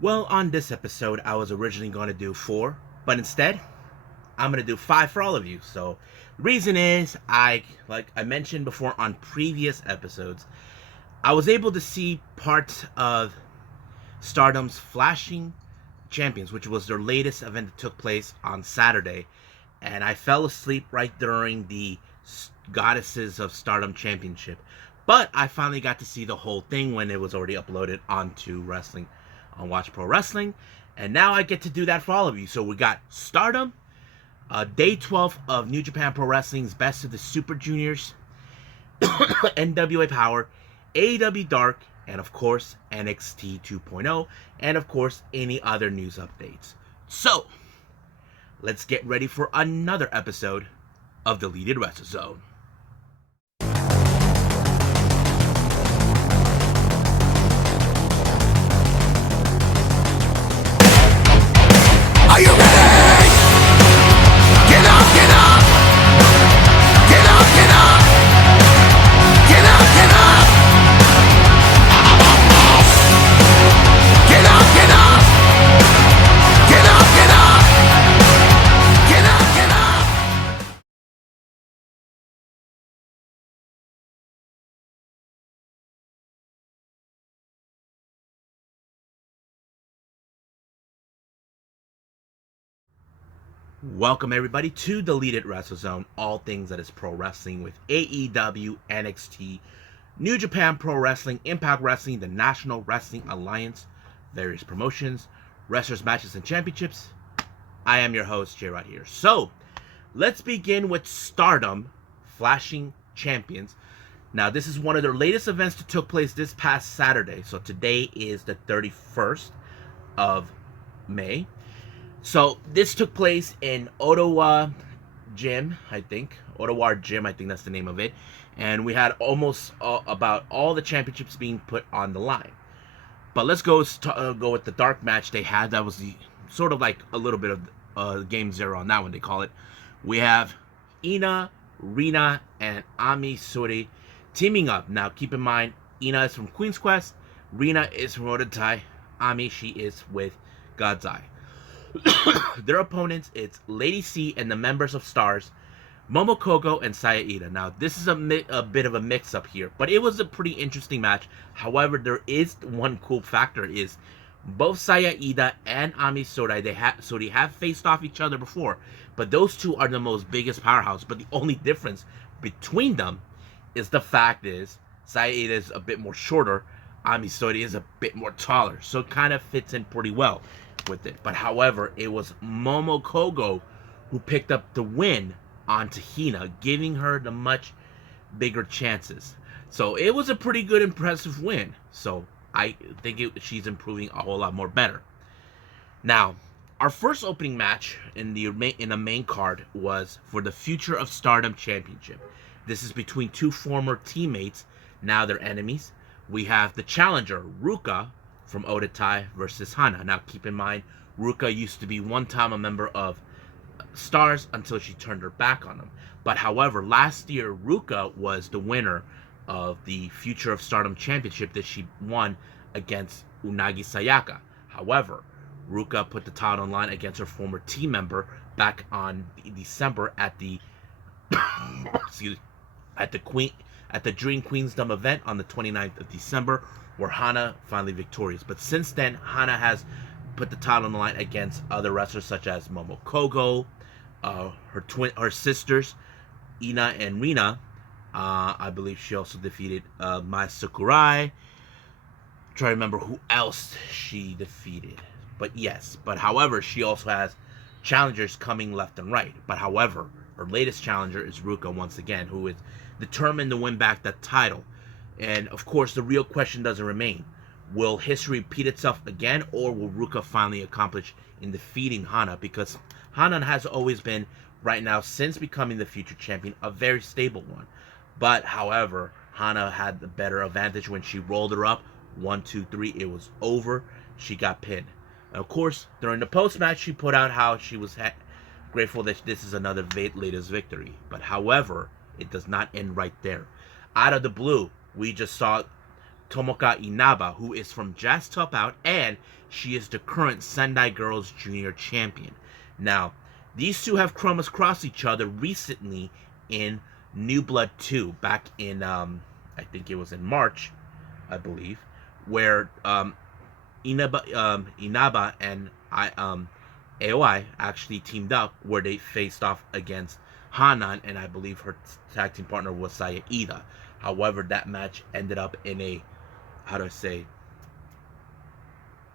Well, on this episode, I was originally going to do 4, but instead, I'm going to do 5 for all of you. So, the reason is, like I mentioned before on previous episodes, I was able to see parts of Stardom's Flashing Champions, which was their latest event that took place on Saturday, and I fell asleep right during the Goddesses of Stardom Championship. But I finally got to see the whole thing when it was already uploaded onto Wrestling on Watch Pro Wrestling, and now I get to do that for all of you. So we got Stardom, Day 12 of New Japan Pro Wrestling's Best of the Super Juniors, NWA Powerrr, AEW Dark, and of course NXT 2.0, and of course any other news updates. So let's get ready for another episode of Deleted Wrestle Zone. Are you ready? Get up, get up! Get up, get up! Get up, get up! Get up, get up! Get up, get up! Get up, get up! Welcome everybody to Deleted Wrestle Zone, all things that is pro wrestling with AEW, NXT, New Japan Pro Wrestling, Impact Wrestling, the National Wrestling Alliance, various promotions, wrestlers, matches, and championships. I am your host, J-Rod here. So, let's begin with Stardom Flashing Champions. Now, this is one of their latest events that took place this past Saturday. So, today is the 31st of May. So this took place in Ottawa Gym, I think. Ottawa Gym, I think that's the name of it. And we had almost about all the championships being put on the line. But let's go with the dark match they had. That was the sort of like a little bit of Game 0 on that one, they call it. We have Ina, Rina, and Ami Sourei teaming up. Now keep in mind, Ina is from Queen's Quest. Rina is from Odatai. Ami, she is with God's Eye. Their opponents, it's Lady C and the members of Stars, Momokogo and Saya Ida. Now, this is a bit of a mix-up here, but it was a pretty interesting match. However, there is one cool factor is both Saya Ida and Ami Sourei, they have faced off each other before, but those two are the most biggest powerhouse. But the only difference between them is the fact is Saya Ida is a bit more shorter, Ami Sourei is a bit more taller, so it kind of fits in pretty well with it. But however, it was Momokogo who picked up the win on Hina, giving her the much bigger chances. So it was a pretty good, impressive win. So I think she's improving a whole lot more better. Now, our first opening match in the main card was for the Future of Stardom Championship. This is between two former teammates, now they're enemies. We have the challenger, Ruka, from Odatai versus Hana. Now keep in mind, Ruka used to be one time a member of Stars until she turned her back on them. But however, last year Ruka was the winner of the Future of Stardom Championship that she won against Unagi Sayaka. However, Ruka put the title on line against her former team member back on December at the at the Dream Queensdom event on the 29th of December, where Hana finally victorious. But since then, Hana has put the title on the line against other wrestlers such as Momokogo, her sisters, Ina and Rina. I believe she also defeated Mai Sakurai. Try to remember who else she defeated. But yes, however, she also has challengers coming left and right. But however, her latest challenger is Ruka once again, who is determined to win back that title. And of course, the real question doesn't remain. Will history repeat itself again, or will Ruka finally accomplish in defeating Hana? Because Hana has always been, right now, since becoming the future champion, a very stable one. But however, Hana had the better advantage when she rolled her up. 1, 2, 3, it was over. She got pinned. And of course, during the post-match, she put out how she was grateful that this is another latest victory. But however, it does not end right there. Out of the blue, we just saw Tomoka Inaba, who is from Jazz Top Out, and she is the current Sendai Girls Junior Champion. Now, these two have crossed each other recently in New Blood 2, back in, I think it was in March, I believe, where Inaba and AOI actually teamed up, where they faced off against Hanan, and I believe her tag team partner was Saya Ida. However, that match ended up in a, how do I say?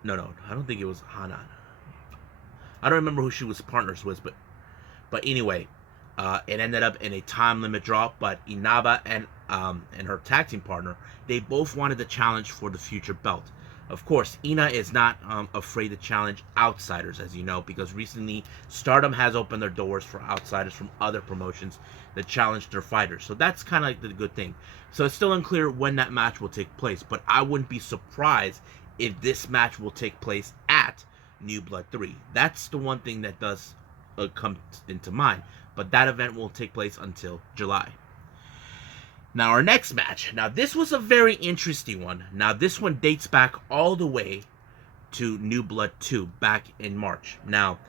No, I don't think it was Hanan. I don't remember who she was partners with, but anyway, it ended up in a time limit draw. But Inaba and her tag team partner, they both wanted the challenge for the future belt. Of course, Ina is not afraid to challenge outsiders, as you know, because recently Stardom has opened their doors for outsiders from other promotions that challenge their fighters. So that's kind of like the good thing. So it's still unclear when that match will take place, but I wouldn't be surprised if this match will take place at New Blood 3. That's the one thing that does come into mind, but that event won't take place until July. Now, our next match. Now, this was a very interesting one. Now, this one dates back all the way to New Blood 2, back in March. Now,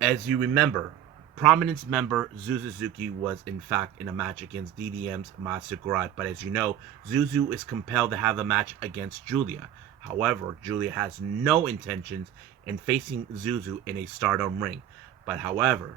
as you remember, Prominence member Zu Suzuki was, in fact, in a match against DDM's Mai Sakurai. But as you know, Zuzu is compelled to have a match against Julia. However, Julia has no intentions in facing Zuzu in a Stardom ring. But however,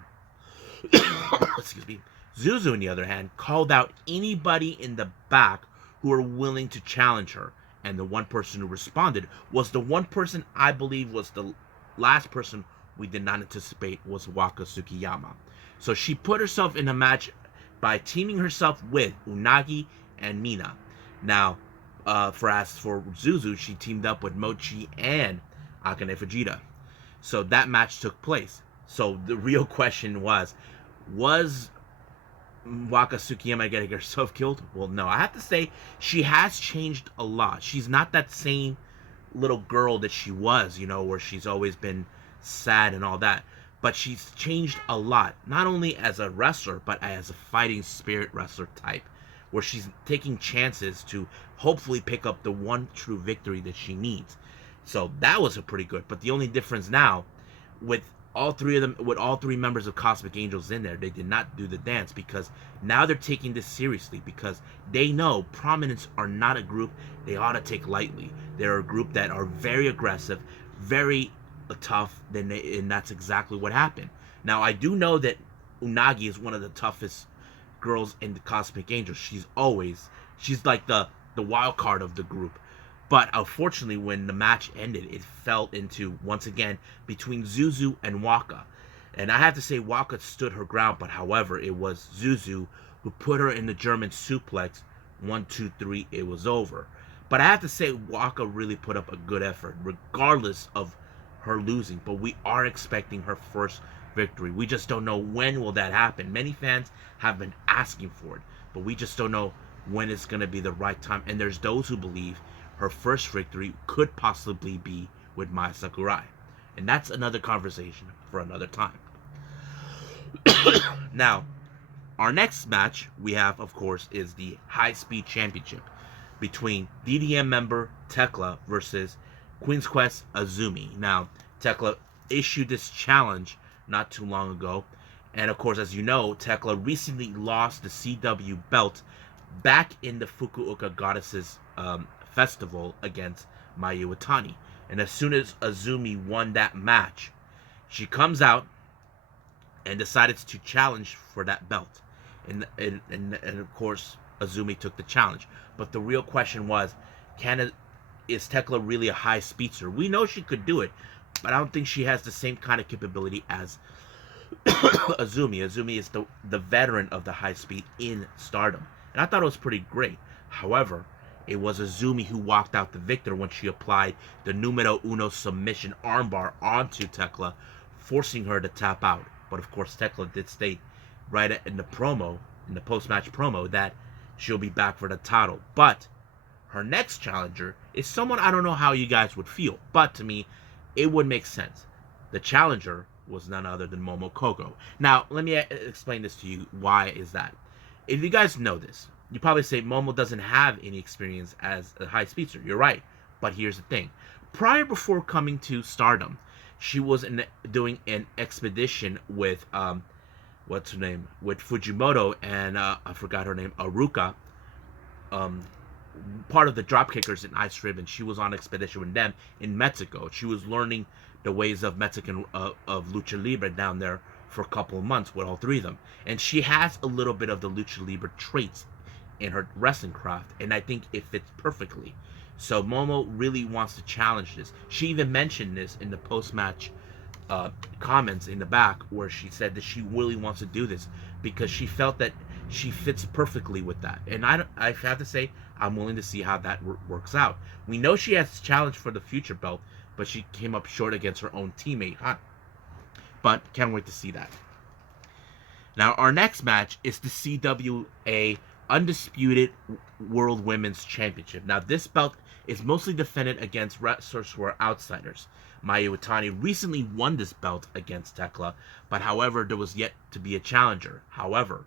excuse me, Zuzu, on the other hand, called out anybody in the back who were willing to challenge her. And the one person who responded was the one person I believe was the last person we did not anticipate, was Waka Tsukiyama. So she put herself in a match by teaming herself with Unagi and Mina. Now, for Zuzu, she teamed up with Mochi and Akane Fujita. So that match took place. So the real question was Waka Tsukiyama getting herself killed? Well, no. I have to say, she has changed a lot. She's not that same little girl that she was, where she's always been sad and all that. But she's changed a lot, not only as a wrestler, but as a fighting spirit wrestler type, where she's taking chances to hopefully pick up the one true victory that she needs. So that was a pretty good. But the only difference now, with all three members of Cosmic Angels in there, they did not do the dance, because now they're taking this seriously, because they know Prominence are not a group they ought to take lightly. They're a group that are very aggressive, very tough, and that's exactly what happened. Now, I do know that Unagi is one of the toughest girls in the Cosmic Angels. She's like the wild card of the group. But unfortunately, when the match ended, it fell into, once again, between Zuzu and Waka. And I have to say, Waka stood her ground, but however, it was Zuzu who put her in the German suplex. 1, 2, 3, it was over. But I have to say, Waka really put up a good effort, regardless of her losing. But we are expecting her first victory. We just don't know when will that happen. Many fans have been asking for it, but we just don't know when it's going to be the right time. And there's those who believe her first victory could possibly be with Mai Sakurai. And that's another conversation for another time. Now, our next match we have, of course, is the High Speed Championship between DDM member Tekla versus Queen's Quest Azumi. Now, Tekla issued this challenge not too long ago. And of course, as you know, Tekla recently lost the CW belt back in the Fukuoka Goddesses festival against Mayu Iwatani. And as soon as Azumi won that match, she comes out and decided to challenge for that belt. And of course, Azumi took the challenge. But the real question was, is Tekla really a high speedster? We know she could do it, but I don't think she has the same kind of capability as Azumi. Azumi is the veteran of the high speed in Stardom. And I thought it was pretty great. However, it was Azumi who walked out the victor when she applied the numero uno submission armbar onto Tekla, forcing her to tap out. But of course, Tekla did state right in the post-match promo, that she'll be back for the title. But her next challenger is someone I don't know how you guys would feel, but to me, it would make sense. The challenger was none other than Momo Kohgo. Now, let me explain this to you. Why is that? If you guys know this, You probably say Momo doesn't have any experience as a high speedster. You're right. But here's the thing. Before coming to Stardom, she was doing an expedition with, what's her name? With Fujimoto and, I forgot her name, Aruka. Um, Part of the Dropkickers in Ice Ribbon. She was on expedition with them in Mexico. She was learning the ways of Mexican of lucha libre down there for a couple of months with all three of them, and she has a little bit of the lucha libre traits in her wrestling craft, and I think it fits perfectly. So Momo really wants to challenge this. She even mentioned this in the post-match comments in the back, where she said that she really wants to do this because she felt that she fits perfectly with that. And I have to say, I'm willing to see how that works out. We know she has challenged for the future belt, but she came up short against her own teammate, Hunt. But can't wait to see that. Now, our next match is the CWA Undisputed World Women's Championship. Now, this belt is mostly defended against wrestlers who are outsiders. Mayu Iwatani recently won this belt against Tekla, but however, there was yet to be a challenger. However,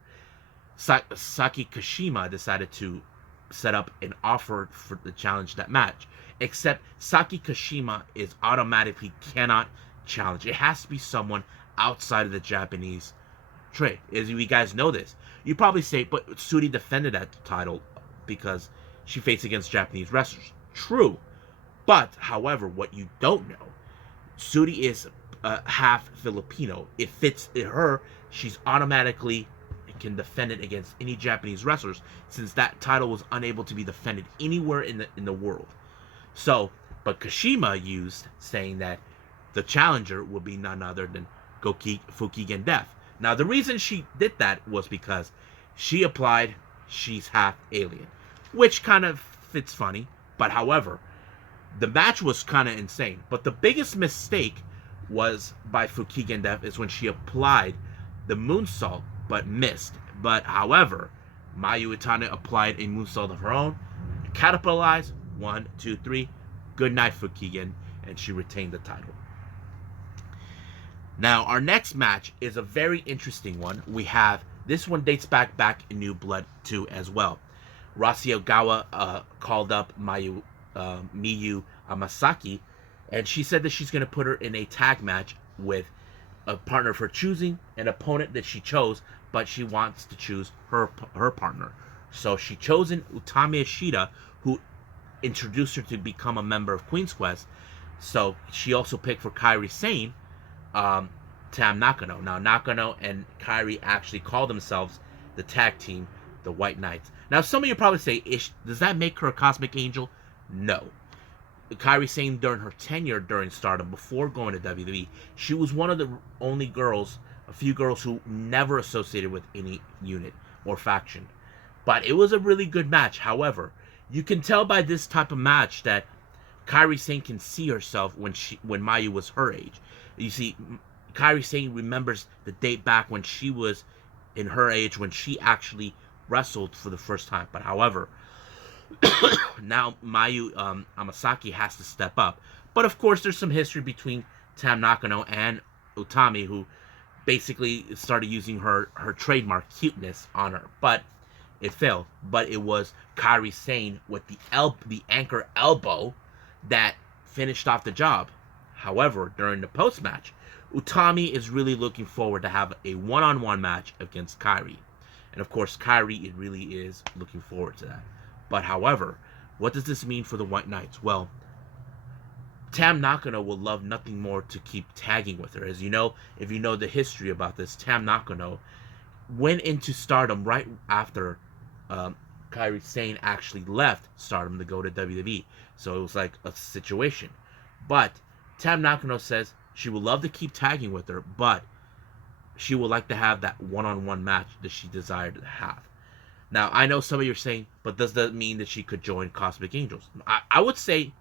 Saki Kashima decided to set up an offer for the challenge that match. Except Saki Kashima is automatically cannot challenge. It has to be someone outside of the Japanese trade. As you guys know this. You probably say, but Suri defended that title because she faced against Japanese wrestlers. True. But, however, what you don't know, Suri is half Filipino. It fits her. She's automatically can defend it against any Japanese wrestlers, since that title was unable to be defended anywhere in the world. So, but Kashima used saying that the challenger will be none other than Fukigen Death. Now, the reason she did that was because she applied she's half alien, which kind of fits funny. But however, the match was kind of insane. But the biggest mistake was by Fukigen Death is when she applied the moonsault but missed. But however, Mayu Iwatani applied a moonsault of her own, capitalized, 1, 2, 3, good night Fukigen, and she retained the title. Now, our next match is a very interesting one. We have, this one dates back in New Blood 2 as well. Rasi Ogawa called up Miyu Amasaki, and she said that she's going to put her in a tag match with a partner of her choosing, an opponent that she chose, but she wants to choose her partner. So she chosen Utami Ishida, who introduced her to become a member of Queen's Quest. So she also picked for Kairi Sane, Tam Nakano. Now, Nakano and Kairi actually call themselves the tag team, the White Knights. Now, some of you probably say, does that make her a Cosmic Angel? No. Kairi Sane, during her tenure during Stardom, before going to WWE, she was one of the only girls, a few girls who never associated with any unit or faction. But it was a really good match. However, you can tell by this type of match that Kairi Sane can see herself when Mayu was her age. You see, Kairi Sane remembers the date back when she was in her age, when she actually wrestled for the first time. But however, now Mayu Amasaki has to step up. But of course, there's some history between Tam Nakano and Utami, who basically started using her trademark cuteness on her. But it failed. But it was Kairi Sane with the anchor elbow that finished off the job. However, during the post-match, Utami is really looking forward to have a one-on-one match against Kairi. And of course, Kairi, it really is looking forward to that. But however, what does this mean for the White Knights? Well, Tam Nakano will love nothing more to keep tagging with her. As you know, if you know the history about this, Tam Nakano went into Stardom right after Kairi Sane actually left Stardom to go to WWE. So it was like a situation. But Tam Nakano says she would love to keep tagging with her, but she would like to have that one-on-one match that she desired to have. Now, I know some of you are saying, but does that mean that she could join Cosmic Angels? I would say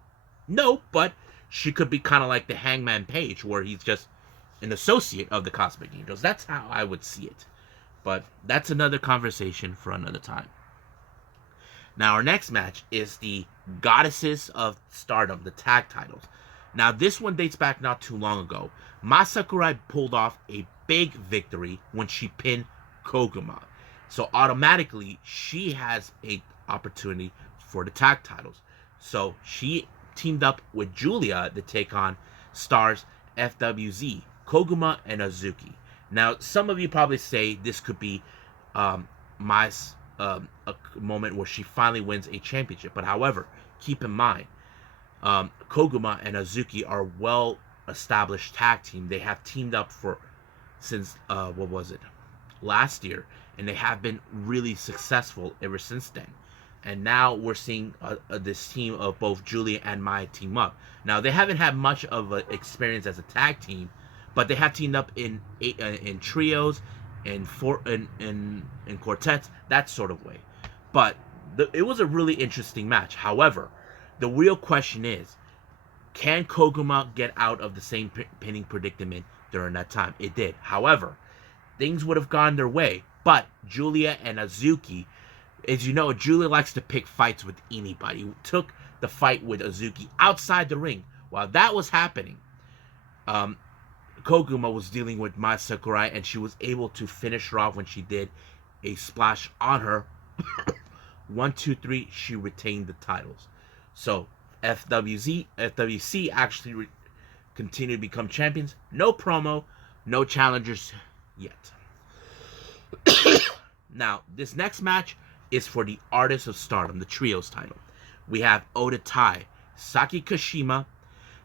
no, but she could be kind of like the Hangman Page, where he's just an associate of the Cosmic Angels. That's how I would see it. But that's another conversation for another time. Now, our next match is the Goddesses of Stardom, the tag titles. Now, this one dates back not too long ago. Masakurai pulled off a big victory when she pinned Koguma. So automatically, she has a opportunity for the tag titles. So she teamed up with Julia to take on Stars FWZ, Koguma, and Azuki. Now, some of you probably say this could be my a moment where she finally wins a championship. But however, keep in mind, Koguma and Azuki are well established tag team. They have teamed up for since what was it, last year, and they have been really successful ever since then. And now we're seeing this team of both Julia and Maya team up. Now they haven't had much of an experience as a tag team, but they have teamed up in trios, in quartets, that sort of way. But it was a really interesting match. However, the real question is, can Koguma get out of the same pinning predicament during that time? It did. However, things would have gone their way. But Julia and Azuki, as you know, Julia likes to pick fights with anybody. Took the fight with Azuki outside the ring. While that was happening, Koguma was dealing with Mai Sakurai, and she was able to finish her off when she did a splash on her. 1, 2, 3, she retained the titles. So FWC actually continue to become champions. No promo, no challengers yet. Now, this next match is for the Artists of Stardom, the Trios title. We have Oda Tai, Saki Kashima,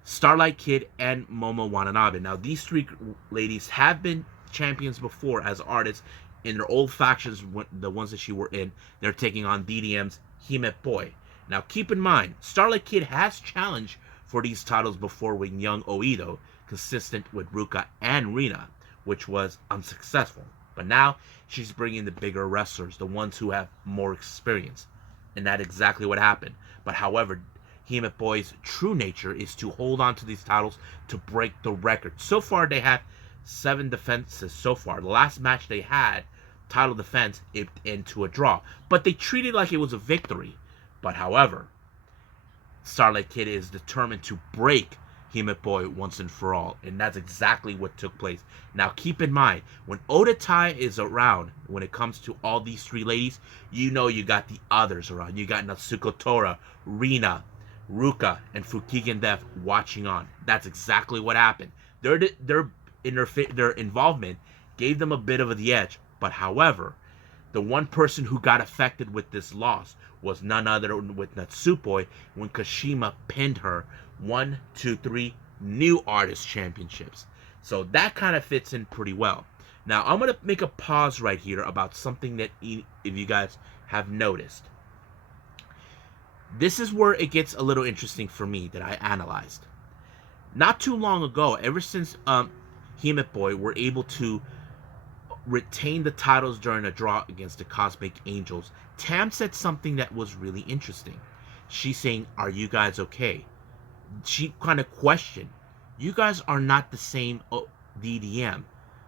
Starlight Kid, and Momo Watanabe. Now, these three ladies have been champions before as artists in their old factions, the ones that she were in. They're taking on DDM's Hime Boy. Now, keep in mind, Starlight Kid has challenged for these titles before with young Oedo, consistent with Ruka and Rina, which was unsuccessful. But now, she's bringing the bigger wrestlers, the ones who have more experience. And that's exactly what happened. But however, Hime Boy's true nature is to hold on to these titles to break the record. So far, they have 7 defenses so far. The last match they had, title defense, it into a draw. But they treated it like it was a victory. But however, Starlight Kid is determined to break Hime Boy once and for all. And that's exactly what took place. Now keep in mind, when Oda Tai is around, when it comes to all these three ladies, you know you got the others around. You got Natsuko Tora, Rina, Ruka, and Fukigen Death watching on. That's exactly what happened. Their involvement gave them a bit of the edge. But however, the one person who got affected with this loss was none other with Natsupoi when Kashima pinned her 1, 2, 3 new artist championships. So that kind of fits in pretty well. Now I'm going to make a pause right here about something that if you guys have noticed. This is where it gets a little interesting for me that I analyzed. Not too long ago, ever since Hime Boy were able to retain the titles during a draw against the Cosmic Angels, Tam said something that was really interesting. She's saying, "Are you guys okay?" She kind of questioned, "You guys are not the same DDM,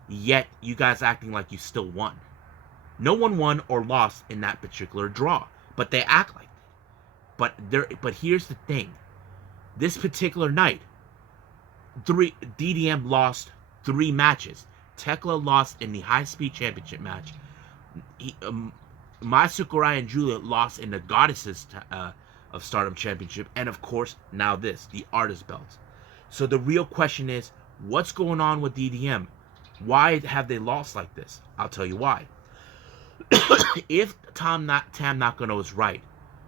yet you guys acting like you still won." No one won or lost in that particular draw, but they act like it. But here's the thing. This particular night, DDM lost 3 matches. Tekla lost in the High Speed Championship match. Mai Sakurai and Julia lost in the Goddesses of Stardom Championship. And of course, now the Artist Belts. So the real question is, what's going on with DDM? Why have they lost like this? I'll tell you why. If Tam Nakano is right,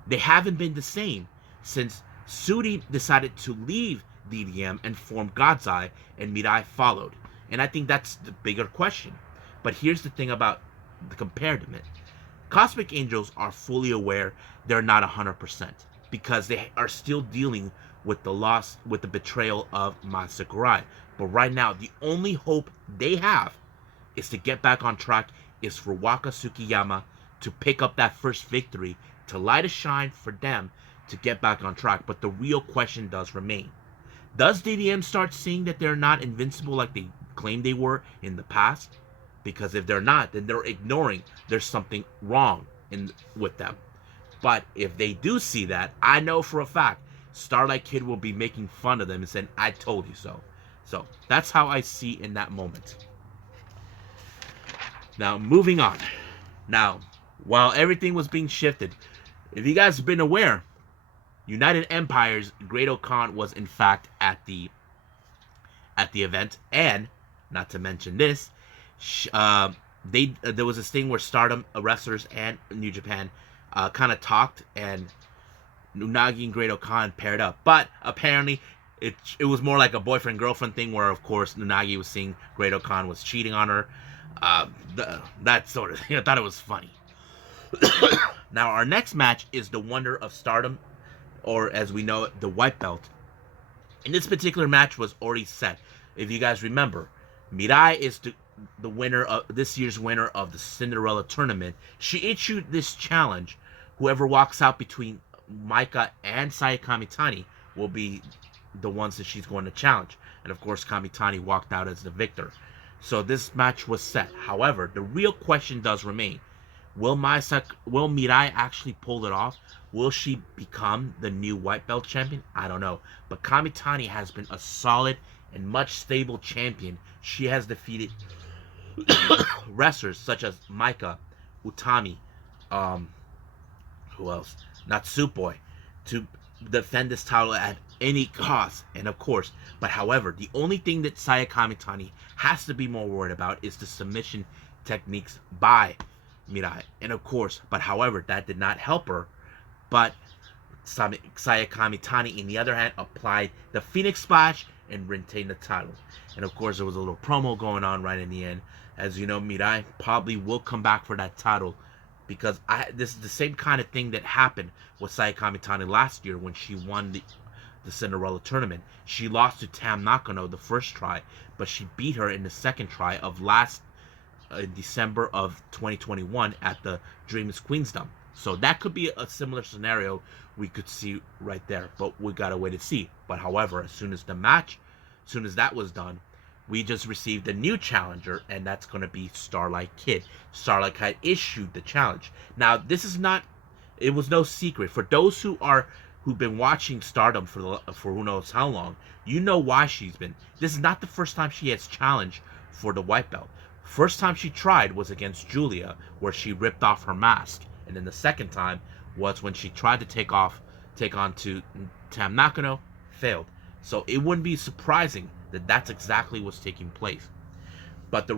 they haven't been the same since Sudi decided to leave DDM and form God's Eye, and Mirai followed. And I think that's the bigger question. But here's the thing about the comparison. Cosmic Angels are fully aware they're not 100% because they are still dealing with the loss, with the betrayal of Mai Sakurai. But right now, the only hope they have is to get back on track, is for Waka Tsukiyama to pick up that first victory, to light a shine for them to get back on track. But the real question does remain. Does DDM start seeing that they're not invincible like they claimed they were in the past? Because if they're not, then they're ignoring there's something wrong with them. But if they do see that, I know for a fact Starlight Kid will be making fun of them and saying, "I told you so." So that's how I see in that moment. Now moving on. Now, while everything was being shifted, if you guys have been aware, United Empire's Great-O-Khan was in fact at the event, and not to mention this, there was this thing where Stardom wrestlers and New Japan kind of talked, and Unagi and Great-O-Khan paired up. But apparently, it was more like a boyfriend girlfriend thing, where of course Unagi was seeing Great-O-Khan was cheating on her. That sort of thing. I thought it was funny. Now our next match is the Wonder of Stardom, or as we know it, the White Belt. And this particular match was already set. If you guys remember, Mirai is the winner of this year's winner of the Cinderella tournament. She issued this challenge: whoever walks out between Micah and Saya Kamitani will be the ones that she's going to challenge. And of course, Kamitani walked out as the victor. So this match was set. However, the real question does remain: will Mirai actually pull it off? Will she become the new White Belt champion? I don't know. But Kamitani has been a solid and much stable champion. She has defeated wrestlers such as Micah, Utami, who else? Natsupoi, to defend this title at any cost. And of course, but however, the only thing that Saya Kamitani has to be more worried about is the submission techniques by Mirai. And of course, but however, that did not help her. But Saya Kamitani, on the other hand, applied the Phoenix Splash and retained the title. And of course, there was a little promo going on right in the end. As you know, Mirai probably will come back for that title, because this is the same kind of thing that happened with Saya Kamitani last year when she won the Cinderella tournament. She lost to Tam Nakano the first try, but she beat her in the second try of December of 2021 at the Dreams Queensdom. So that could be a similar scenario we could see right there, but we gotta wait and see. But however, as soon as that was done, we just received a new challenger, and that's going to be Starlight Kid. Starlight Kid issued the challenge. Now, it was no secret for those who've been watching Stardom for who knows how long. You know why she's been. This is not the first time she has challenged for the White Belt. First time she tried was against Julia, where she ripped off her mask, and then the second time was when she tried to take on to Tam Nakano, failed. So it wouldn't be surprising that that's exactly what's taking place. But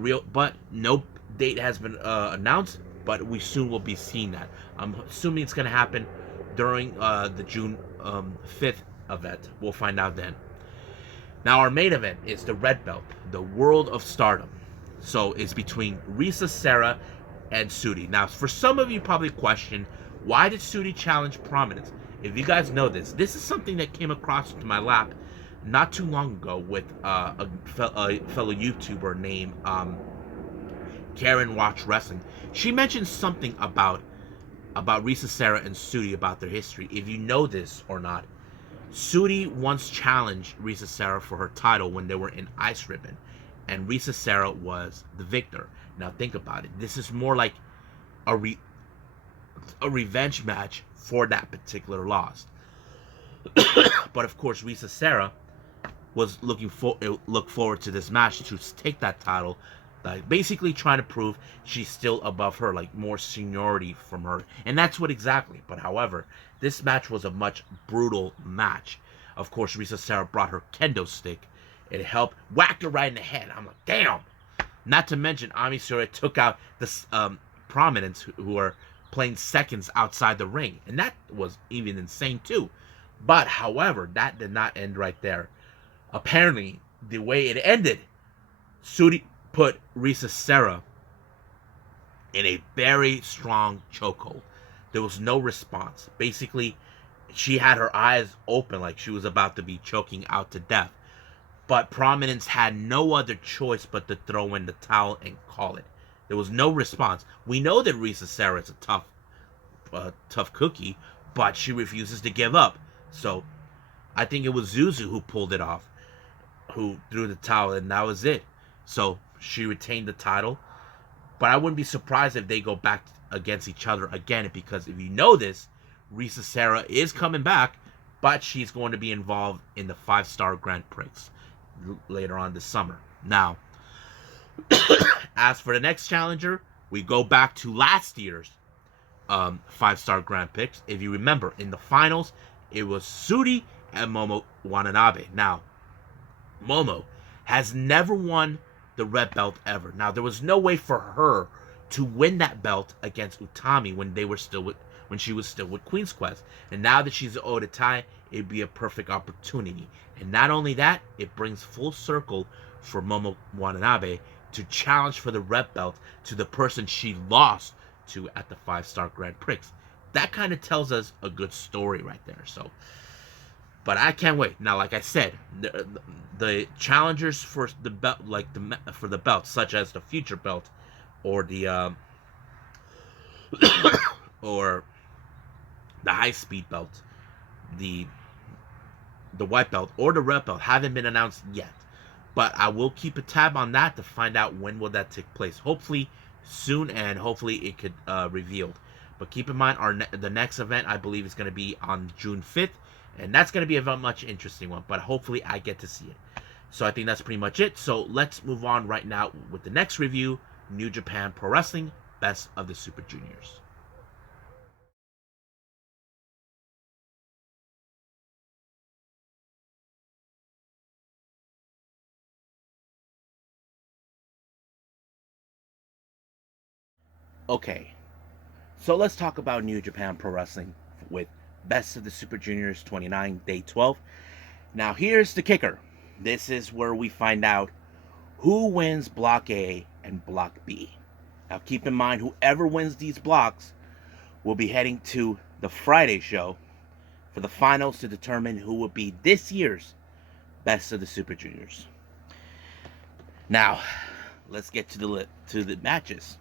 no date has been announced, but we soon will be seeing that. I'm assuming it's going to happen during the June 5th event. We'll find out then. Now our main event is the Red Belt, the World of Stardom. So it's between Risa Sera and Sudi. Now, for some of you probably question, why did Sudi challenge Prominence? If you guys know this is something that came across to my lap not too long ago with a fellow YouTuber named Karen Watch Wrestling. She mentioned something about Risa Sera and Sudi, about their history. If you know this or not, Sudi once challenged Risa Sera for her title when they were in Ice Ribbon, and Risa Sera was the victor. Now think about it. This is more like a revenge match for that particular loss. But of course, Risa Sera was look forward to this match to take that title, like basically trying to prove she's still above her, like more seniority from her, and that's what exactly. But however, this match was a much brutal match. Of course, Risa Sera brought her kendo stick. It helped, whacked her right in the head. I'm like, damn. Not to mention, Ami Sourei took out the Prominence who are playing seconds outside the ring, and that was even insane too. But however, that did not end right there. Apparently, the way it ended, Sudi put Risa Sera in a very strong chokehold. There was no response. Basically, she had her eyes open like she was about to be choking out to death. But Prominence had no other choice but to throw in the towel and call it. There was no response. We know that Risa Sera is a tough cookie, but she refuses to give up. So I think it was Zuzu who pulled it off, who threw the towel, and that was it. So she retained the title. But I wouldn't be surprised if they go back against each other again, because if you know this, Risa Sera is coming back, but she's going to be involved in the 5-Star Grand Prix later on this summer. Now, as for the next challenger, We go back to last year's 5-star Grand Prix. If you remember, in the finals, it was Suri and Momo Watanabe. Now, Momo has never won the red belt ever. Now, there was no way for her to win that belt against Utami when she was still with Queen's Quest. And now that she's Oda Tai, it'd be a perfect opportunity. And not only that, it brings full circle for Momo Watanabe to challenge for the red belt to the person she lost to at the 5-star Grand Prix. That kind of tells us a good story right there. So, but I can't wait. Now, like I said, the challengers for the belt, for the belt, such as the future belt, or the or the high speed belt, the white belt, or the red belt, haven't been announced yet. But I will keep a tab on that to find out when will that take place. Hopefully soon, and hopefully it could revealed. But keep in mind, the next event, I believe, is going to be on June 5th. And that's going to be a much interesting one. But hopefully I get to see it. So I think that's pretty much it. So let's move on right now with the next review. New Japan Pro Wrestling, Best of the Super Juniors. Okay, so let's talk about New Japan Pro Wrestling with Best of the Super Juniors 29, Day 12. Now, here's the kicker. This is where we find out who wins Block A and Block B. Now, keep in mind, whoever wins these blocks will be heading to the Friday show for the finals to determine who will be this year's Best of the Super Juniors. Now, let's get to the matches.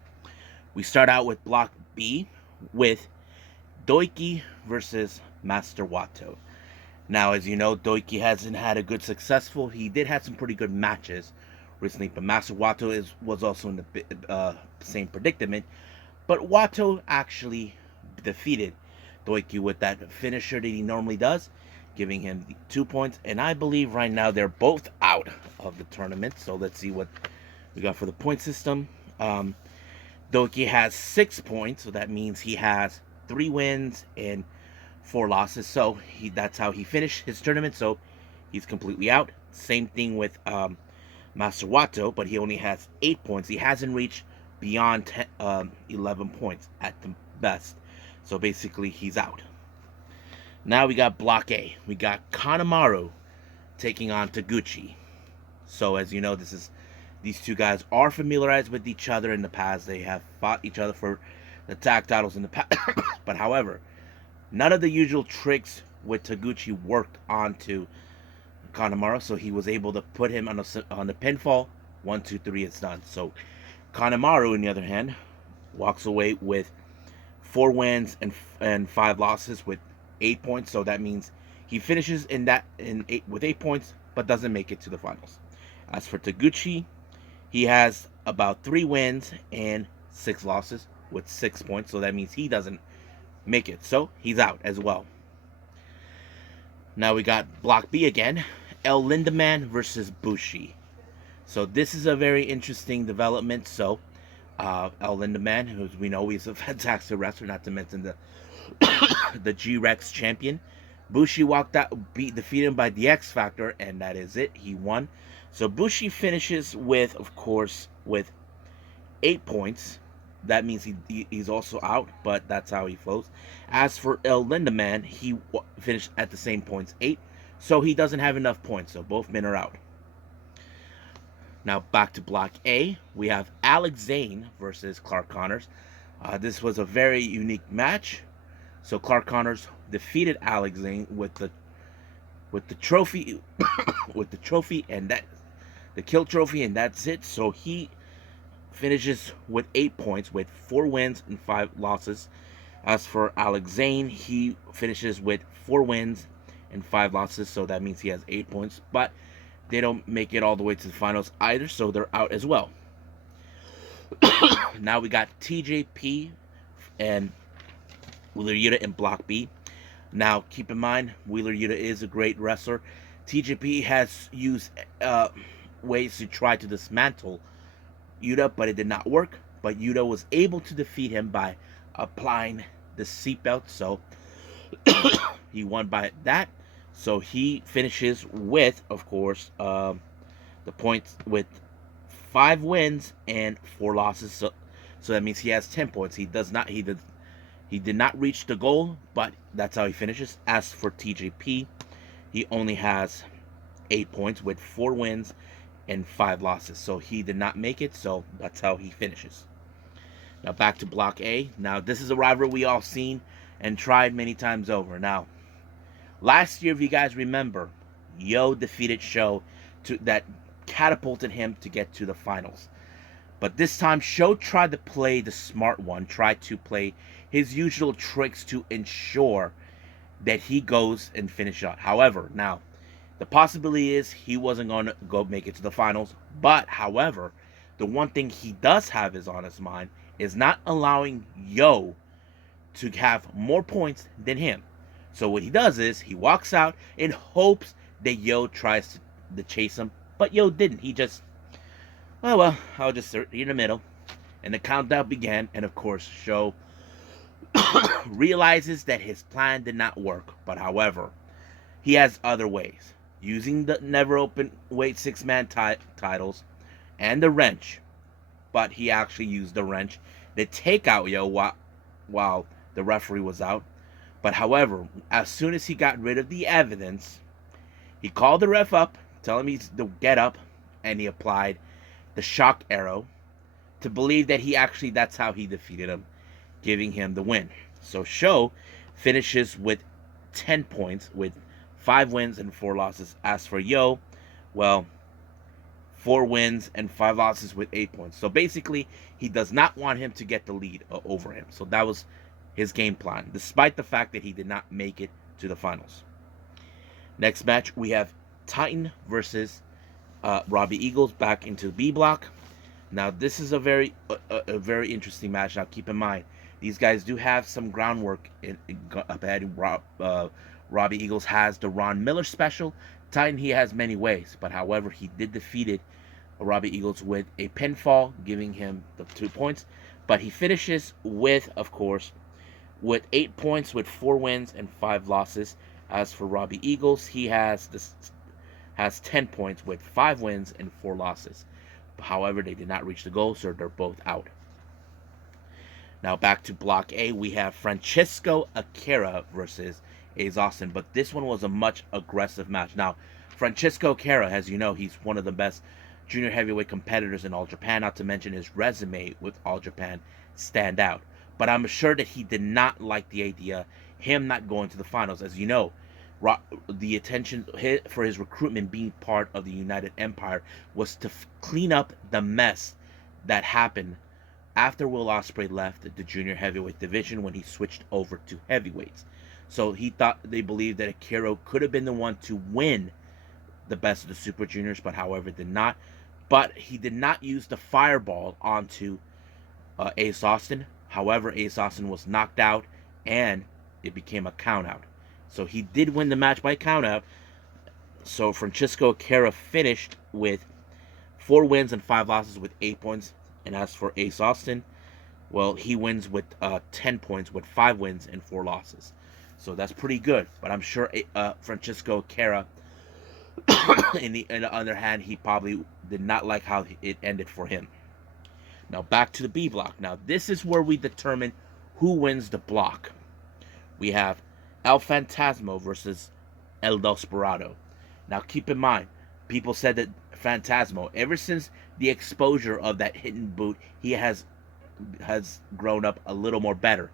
We start out with Block B with Doiki versus Master Wato. Now, as you know, Doiki hasn't had a good successful. He did have some pretty good matches recently, but Master Wato was also in the same predicament. But Wato actually defeated Doiki with that finisher that he normally does, giving him 2 points. And I believe right now they're both out of the tournament. So let's see what we got for the point system. Doiki has 6 points, so that means he has 3 wins and 4 losses. So that's how he finished his tournament. So he's completely out. Same thing with Master Wato, but he only has 8 points. He hasn't reached beyond 11 points at the best. So basically, he's out. Now we got Block A. We got Kanemaru taking on Taguchi. So as you know, these two guys are familiarized with each other in the past. They have fought each other for the tag titles in the past. But however, none of the usual tricks with Taguchi worked onto Kanemaru, so he was able to put him on the pinfall. 1, 2, 3, it's done. So Kanemaru, on the other hand, walks away with 4 wins and 5 losses with 8 points. So that means he finishes with 8 points, but doesn't make it to the finals. As for Taguchi, he has about 3 wins and 6 losses with 6 points. So that means he doesn't make it. So he's out as well. Now we got Block B again. El Lindaman versus Bushi. So this is a very interesting development. So El Lindaman, who we know he's a fantastic wrestler, not to mention the G-Rex champion. Bushi walked out, defeated him by the X Factor, and that is it. He won. So Bushi finishes with, of course, with 8 points. That means he's also out, but that's how he flows. As for El Lindaman, he finished at the same points, 8. So he doesn't have enough points, so both men are out. Now back to Block A, we have Alex Zane versus Clark Connors. This was a very unique match. So Clark Connors defeated Alex Zane with the trophy, and the kill trophy, and that's it. So he finishes with 8 points, with 4 wins and 5 losses. As for Alex Zane, he finishes with 4 wins and 5 losses, so that means he has 8 points, but they don't make it all the way to the finals either, so they're out as well. Now we got TJP and Wheeler Yuta in Block B. Now keep in mind, Wheeler Yuta is a great wrestler. TJP has used ways to try to dismantle Yuta, but it did not work. but Yuta was able to defeat him by applying the seatbelt. So he won by that. So he finishes with, of course, the points with 5 wins and 4 losses. So that means he has 10 points. He did not reach the goal, but that's how he finishes. As for TJP, he only has 8 points with 4 wins and 5 losses. So he did not make it, so that's how he finishes. Now back to Block A. Now this is a rivalry we all seen and tried many times over. Now, last year, if you guys remember, Yo defeated Sho that catapulted him to get to the finals. But this time, Sho tried to play the smart one, tried to play his usual tricks to ensure that he goes and finish out. However, now, the possibility is he wasn't going to go make it to the finals. But, however, the one thing he does have is on his mind is not allowing Yo to have more points than him. So what he does is he walks out in hopes that Yo tries to chase him. But Yo didn't. He just, oh well, I'll just sit in the middle. And the countdown began. And of course, Sho realizes that his plan did not work. But however, he has other ways. Using the never open weight 6-man titles and the wrench. But he actually used the wrench to take out Yo while the referee was out. But however, as soon as he got rid of the evidence, he called the ref up, telling him to get up, and he applied the shock arrow to believe that that's how he defeated him, giving him the win. So Sho finishes with 10 points with 5 wins and 4 losses. As for Yo, well, 4 wins and 5 losses with 8 points. So basically, he does not want him to get the lead over him. So that was his game plan, despite the fact that he did not make it to the finals. Next match, we have Titan versus Robbie Eagles back into the B block. Now, this is a very interesting match. Now, keep in mind, these guys do have some groundwork ahead. Robbie Eagles has the Ron Miller special. Titan, he has many ways, but however, he did defeated Robbie Eagles with a pinfall, giving him the 2 points. But he finishes with, of course, with 8 points, with 4 wins and 5 losses. As for Robbie Eagles, he has 10 points with 5 wins and 4 losses. However, they did not reach the goal, so they're both out. Now back to Block A, we have Francesco Akira versus Ace Austin, but this one was a much aggressive match. Now, Francesco Akira, as you know, he's one of the best junior heavyweight competitors in All Japan, not to mention his resume with All Japan stand out. But I'm sure that he did not like the idea, him not going to the finals. As you know, the attention for his recruitment being part of the United Empire was to clean up the mess that happened after Will Ospreay left the junior heavyweight division when he switched over to heavyweights. So they believed that Akira could have been the one to win the best of the Super Juniors, but however did not. But he did not use the fireball onto Ace Austin. However, Ace Austin was knocked out and it became a countout. So he did win the match by countout. So Francesco Akira finished with 4 wins and 5 losses with 8 points. And as for Ace Austin, well, he wins with 10 points with 5 wins and 4 losses. So that's pretty good. But I'm sure Francesco Akira, on the other hand, he probably did not like how it ended for him. Now back to the B block. Now this is where we determine who wins the block. We have El Fantasmo versus El Desperado. Now keep in mind, people said that Fantasmo, ever since the exposure of that hidden boot, he has grown up a little more better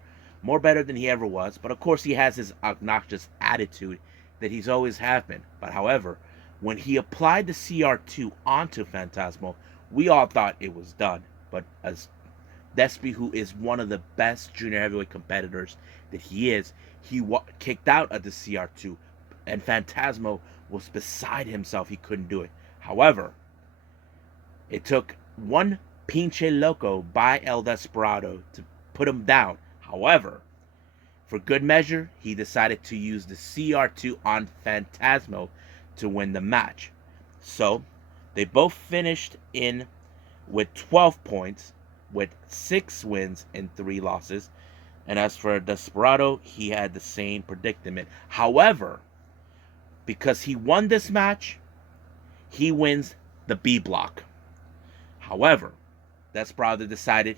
than he ever was. But of course, he has his obnoxious attitude that he's always have been. But however, when he applied the CR2 onto Fantasmo, we all thought it was done. But as Despy, who is one of the best junior heavyweight competitors that he is, he kicked out of the CR2, and Fantasmo was beside himself. He couldn't do it. However, it took one pinche loco by El Desperado to put him down. However, for good measure, he decided to use the CR2 on Fantasmo to win the match. So, they both finished in with 12 points, with 6 wins and 3 losses. And as for Desperado, he had the same predicament. However, because he won this match, he wins the B block. However, Desperado decided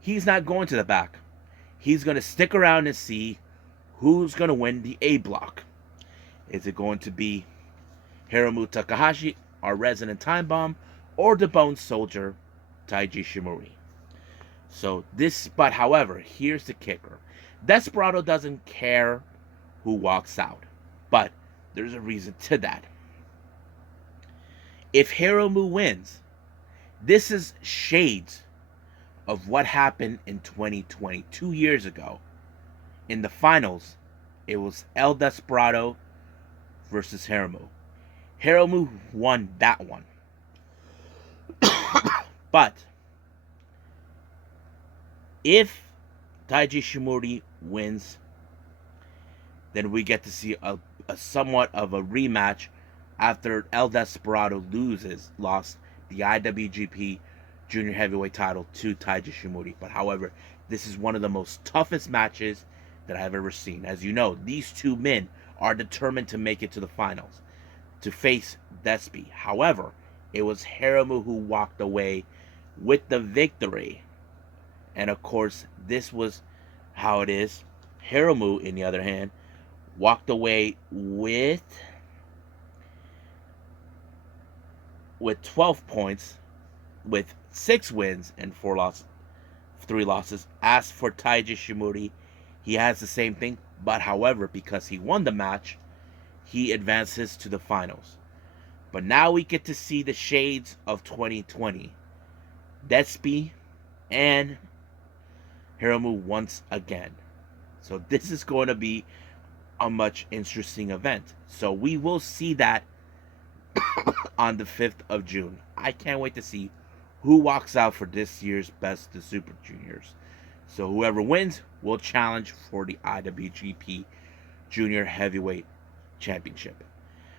he's not going to the back. He's going to stick around and see who's going to win the A block. Is it going to be Hiromu Takahashi, our resident time bomb, or the Bone Soldier, Taiji Shimori? But however, here's the kicker. Desperado doesn't care who walks out, but there's a reason to that. If Hiromu wins, this is shades of what happened in 2020, 2 years ago. In the finals, it was El Desperado versus Hiromu. Hiromu won that one. But if Taiji Shimori wins, then we get to see a somewhat of a rematch after El Desperado lost the IWGP Junior Heavyweight title to Taiji Shimori. But however, this is one of the most toughest matches that I've ever seen. As you know, these two men are determined to make it to the finals, to face Despy. However, it was Hiromu who walked away with the victory. And of course, this was how it is. Hiromu, on the other hand, walked away with 12 points, with 6 wins and 3 losses. As for Taiji Shimori, he has the same thing, but however, because he won the match, he advances to the finals. But now we get to see the shades of 2020. Despy and Hiromu once again. So this is going to be a much interesting event. So we will see that on the 5th of June. I can't wait to see who walks out for this year's Best of Super Juniors. So whoever wins will challenge for the IWGP Junior Heavyweight Championship.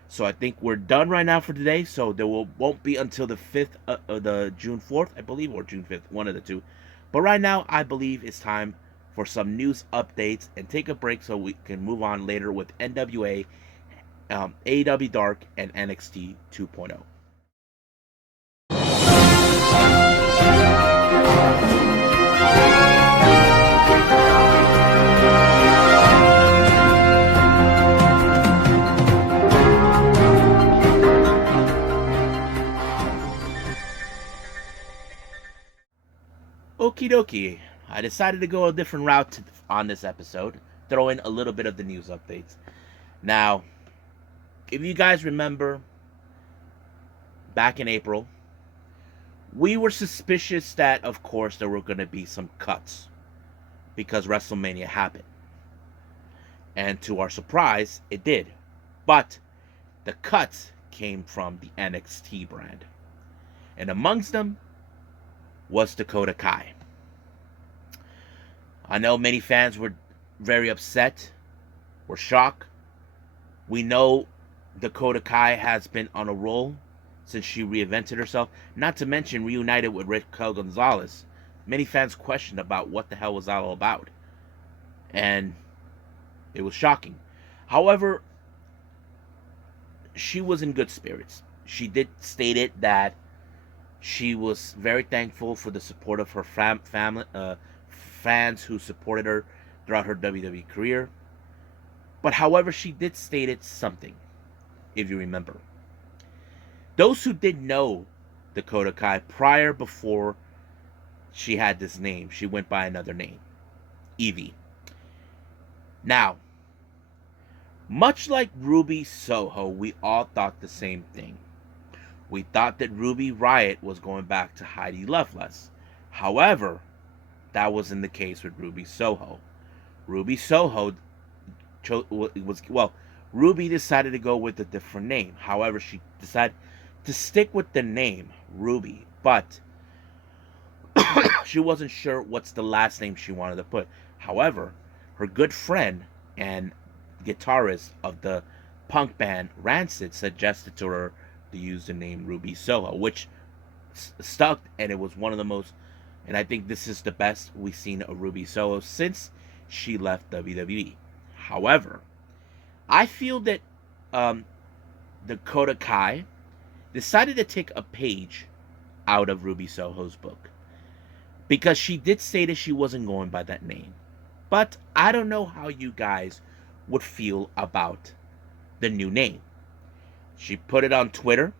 So I think we're done right now for today. So there won't be until the 5th of the June 4th, I believe, or June 5th, one of the two. But right now, I believe it's time for some news updates and take a break so we can move on later with NWA, AEW Dark, and NXT 2.0. Okie dokie. I decided to go a different route on this episode, throw in a little bit of the news updates. Now, if you guys remember, back in April, we were suspicious that, of course, there were going to be some cuts because WrestleMania happened. And to our surprise, it did. But the cuts came from the NXT brand. And amongst them was Dakota Kai. I know many fans were very upset, were shocked. We know Dakota Kai has been on a roll since she reinvented herself, not to mention reunited with Raquel Gonzalez. Many fans questioned about what the hell was that all about, and it was shocking. However, she was in good spirits. She did state it that she was very thankful for the support of her fans who supported her throughout her WWE career. But however, she did state it something, if you remember. Those who did know Dakota Kai before she had this name, she went by another name, Evie. Now, much like Ruby Soho, we all thought the same thing. We thought that Ruby Riott was going back to Heidi Lovelace. However, that wasn't the case with Ruby Soho. Ruby Soho Ruby decided to go with a different name. However, she decided to stick with the name Ruby, but she wasn't sure what's the last name she wanted to put. However, her good friend and guitarist of the punk band Rancid suggested to her to use the name Ruby Soho, which stuck, and it was one of the most And I think this is the best we've seen of Ruby Soho since she left WWE. However, I feel that um, Dakota Kai decided to take a page out of Ruby Soho's book, because she did say that she wasn't going by that name. But I don't know how you guys would feel about the new name. She put it on Twitter.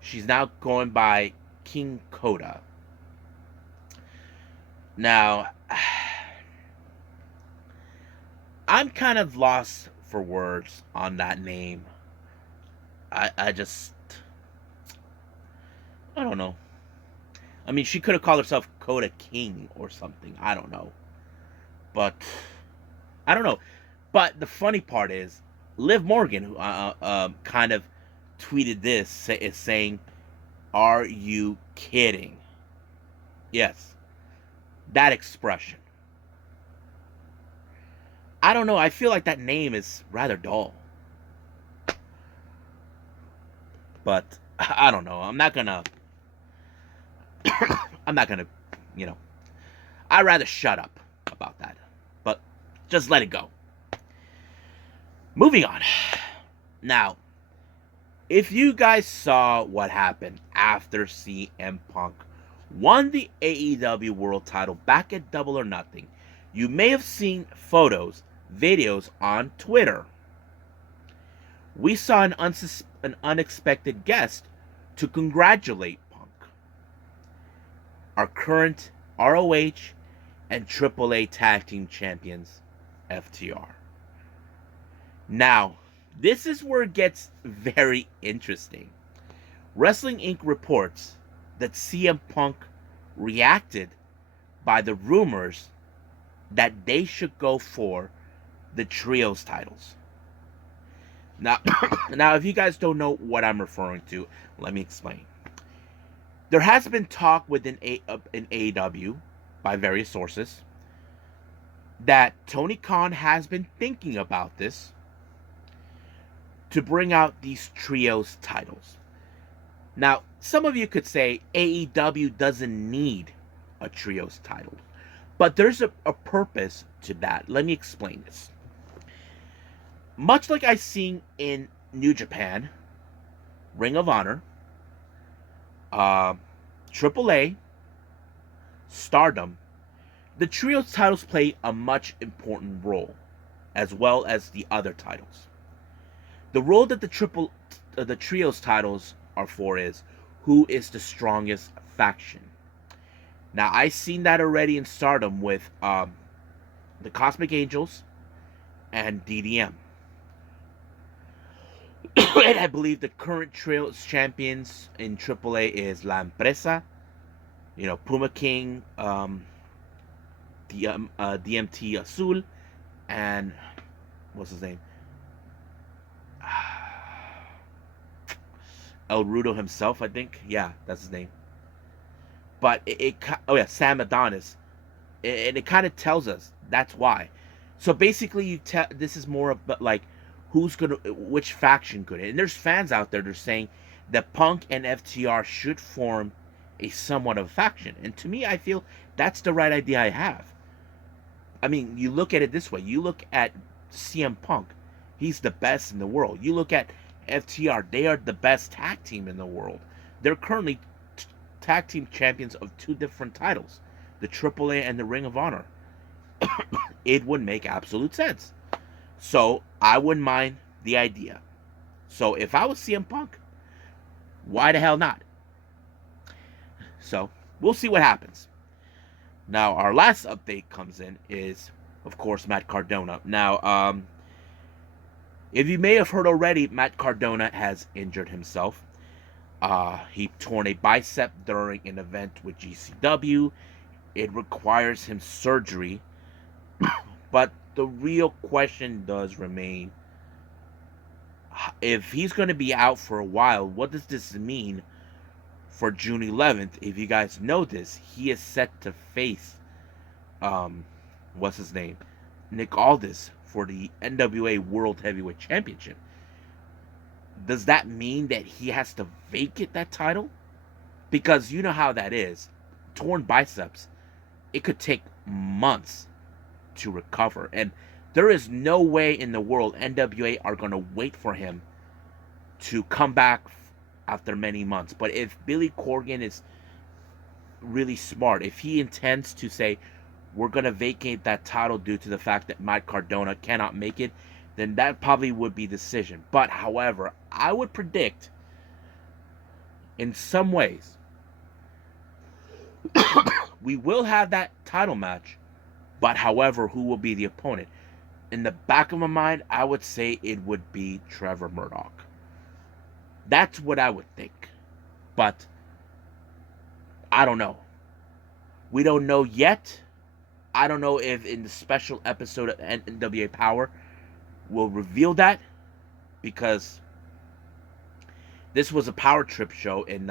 She's now going by King Coda. Now, I'm kind of lost for words on that name. I just, I don't know. I mean, she could have called herself Coda King or something. I don't know. But, I don't know. But the funny part is, Liv Morgan, who kind of tweeted this, is saying, "Are you kidding?" Yes, that expression. I don't know. I feel like that name is rather dull. But I don't know. I'm not gonna. I'm not gonna. You know. I'd rather shut up about that. But just let it go. Moving on. Now, if you guys saw what happened after CM Punk won the AEW World Title back at Double or Nothing, you may have seen photos, videos on Twitter. We saw an unexpected guest to congratulate Punk. Our current ROH and AAA Tag Team Champions, FTR. Now, this is where it gets very interesting. Wrestling Inc. reports that CM Punk reacted by the rumors that they should go for the trios titles. Now, now, if you guys don't know what I'm referring to, let me explain. There has been talk within AEW by various sources that Tony Khan has been thinking about this to bring out these trios titles. Now, some of you could say AEW doesn't need a trios title, but there's a purpose to that. Let me explain this. Much like I've seen in New Japan, Ring of Honor, AAA, Stardom, the trios titles play a much important role, as well as the other titles. The role that the trios titles are for is who is the strongest faction. Now, I've seen that already in Stardom with the Cosmic Angels and DDM. And I believe the current trios champions in AAA is La Empresa, Puma King, DMT Azul, and what's his name? El Rudo himself, I think. Yeah, that's his name. But Sam Adonis. And it kind of tells us that's why. So basically, this is more about like which faction could it. And there's fans out there that are saying that Punk and FTR should form a somewhat of a faction. And to me, I feel that's the right idea I have. I mean, you look at it this way. You look at CM Punk. He's the best in the world. You look at FTR. They are the best tag team in the world. They're currently tag team champions of two different titles, the AAA and the Ring of Honor. It would make absolute sense. So I wouldn't mind the idea. So if I was CM Punk, why the hell not? So we'll see what happens. Now, our last update comes in is, of course, Matt Cardona. Now, if you may have heard already, Matt Cardona has injured himself. He torn a bicep during an event with GCW. It requires him surgery. But the real question does remain, if he's going to be out for a while, what does this mean for June 11th? If you guys know this, he is set to face, what's his name? Nick Aldis for the NWA World Heavyweight Championship. Does that mean that he has to vacate that title? Because you know how that is. torn biceps, it could take months to recover. And there is no way in the world NWA are going to wait for him to come back after many months. But if Billy Corgan is really smart, if he intends to say, we're going to vacate that title due to the fact that Matt Cardona cannot make it, then that probably would be the decision. But however, I would predict in some ways we will have that title match, but however, who will be the opponent? In the back of my mind, I would say it would be Trevor Murdoch. That's what I would think. But I don't know. We don't know yet. I don't know if in the special episode of NWA Powerrr will reveal that, because this was a Powerrr Trip show in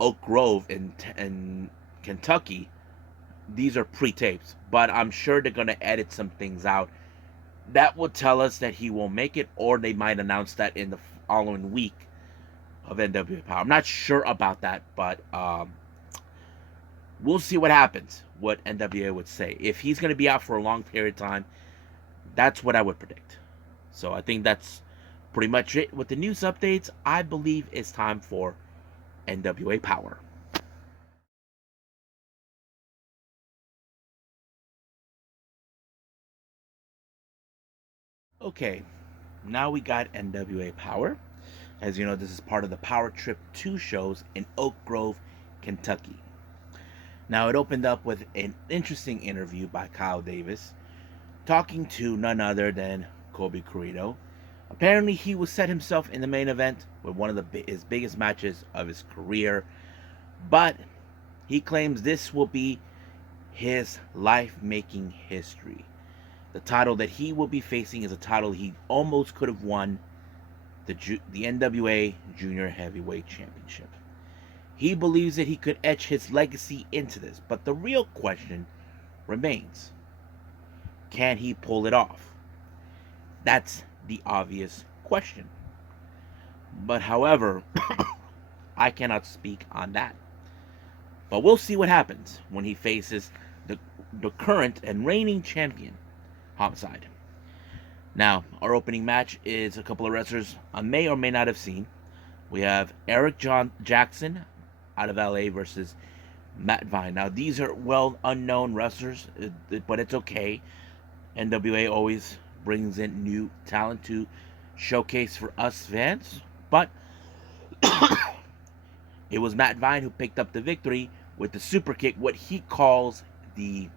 Oak Grove in Kentucky. These are pre-tapes, but I'm sure they're going to edit some things out. That will tell us that he won't make it, or they might announce that in the following week of NWA Powerrr. I'm not sure about that, but we'll see what happens, what NWA would say. If he's going to be out for a long period of time, that's what I would predict. So I think that's pretty much it with the news updates. I believe it's time for NWA Powerrr. Okay, now we got NWA Powerrr. As you know, this is part of the Powerrr Trip 2 shows in Oak Grove, Kentucky. Now, it opened up with an interesting interview by Kyle Davis, talking to none other than Kobe Carino. Apparently, he will set himself in the main event with one of his biggest matches of his career, but he claims this will be his life-making history. The title that he will be facing is a title he almost could have won, the NWA Junior Heavyweight Championship. He believes that he could etch his legacy into this, but the real question remains, can he pull it off? That's the obvious question. But however, I cannot speak on that. But we'll see what happens when he faces the current and reigning champion, Homicide. Now, our opening match is a couple of wrestlers I may or may not have seen. We have Eric Jackson out of LA versus Matt Vine. Now, these are well unknown wrestlers, but it's okay. NWA always brings in new talent to showcase for us fans. But it was Matt Vine who picked up the victory with the super kick, what he calls the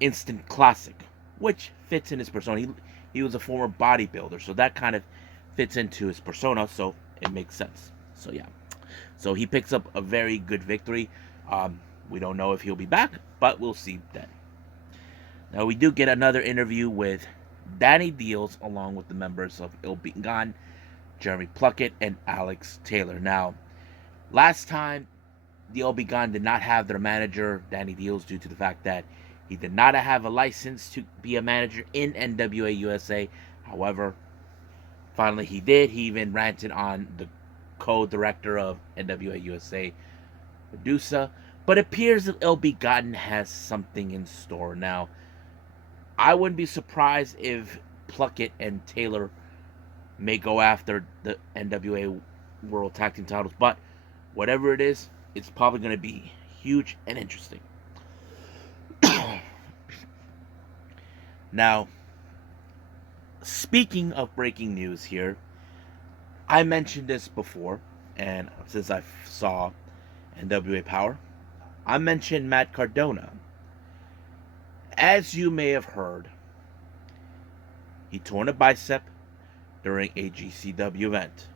instant classic, which fits in his persona. He was a former bodybuilder, so that kind of fits into his persona, so it makes sense. So yeah, so he picks up a very good victory. We don't know if he'll be back, but we'll see then. Now we do get another interview with Danny Deals along with the members of Il Bingan, Jeremy Pluckett, and Alex Taylor. Now, last time the Il Bingan did not have their manager, Danny Deals, due to the fact that he did not have a license to be a manager in NWA USA. However, finally he did. He even ranted on the co-director of NWA USA, Medusa. But it appears that Il Bingan has something in store. Now, I wouldn't be surprised if Pluckett and Taylor may go after the NWA World Tag Team titles. But whatever it is, it's probably going to be huge and interesting. Now, speaking of breaking news here, I mentioned this before, and since I saw NWA Powerrr, I mentioned Matt Cardona. As you may have heard, he torn a bicep during a GCW event.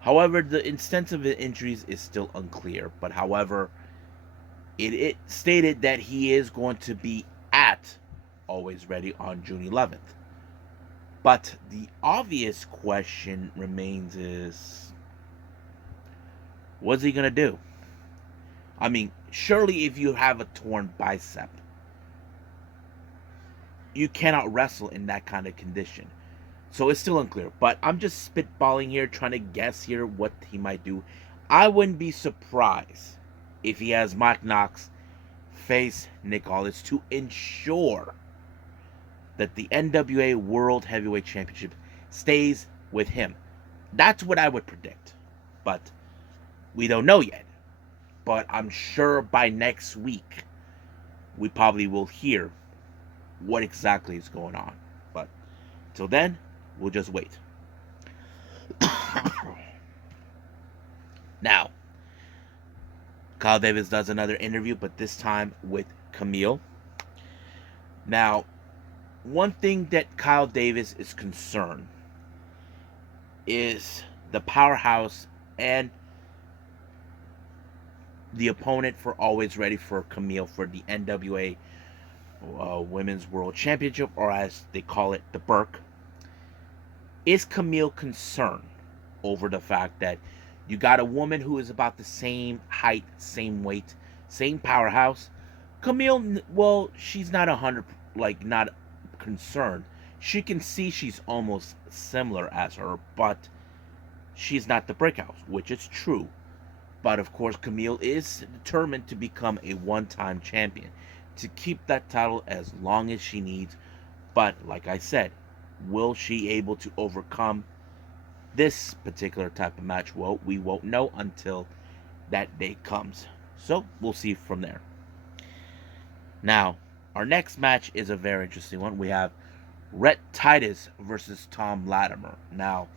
However, the extent of the injuries is still unclear, but however, it stated that he is going to be at Alwayz Ready on June 11th. But the obvious question remains is, what's he going to do? I mean, surely if you have a torn bicep, you cannot wrestle in that kind of condition. So it's still unclear. But I'm just spitballing here, trying to guess here what he might do. I wouldn't be surprised if he has Mike Knox face Nick Aldis to ensure that the NWA World Heavyweight Championship stays with him. That's what I would predict. But we don't know yet. But I'm sure by next week, we probably will hear what exactly is going on. But till then, we'll just wait. Now, Kyle Davis does another interview, but this time with Camille. Now, one thing that Kyle Davis is concerned is the powerhouse and the opponent for Alwayz Ready for Camille for the NWA Women's World Championship, or as they call it, the Burke. Is Camille concerned over the fact that you got a woman who is about the same height, same weight, same powerhouse? Camille, well, she's not not concerned. She can see she's almost similar as her, but she's not the Brickhouse, which is true. But of course, Camille is determined to become a one-time champion, to keep that title as long as she needs. But like I said, will she able to overcome this particular type of match? Well, we won't know until that day comes. So we'll see from there. Now, our next match is a very interesting one. We have Rhett Titus versus Tom Latimer. Now,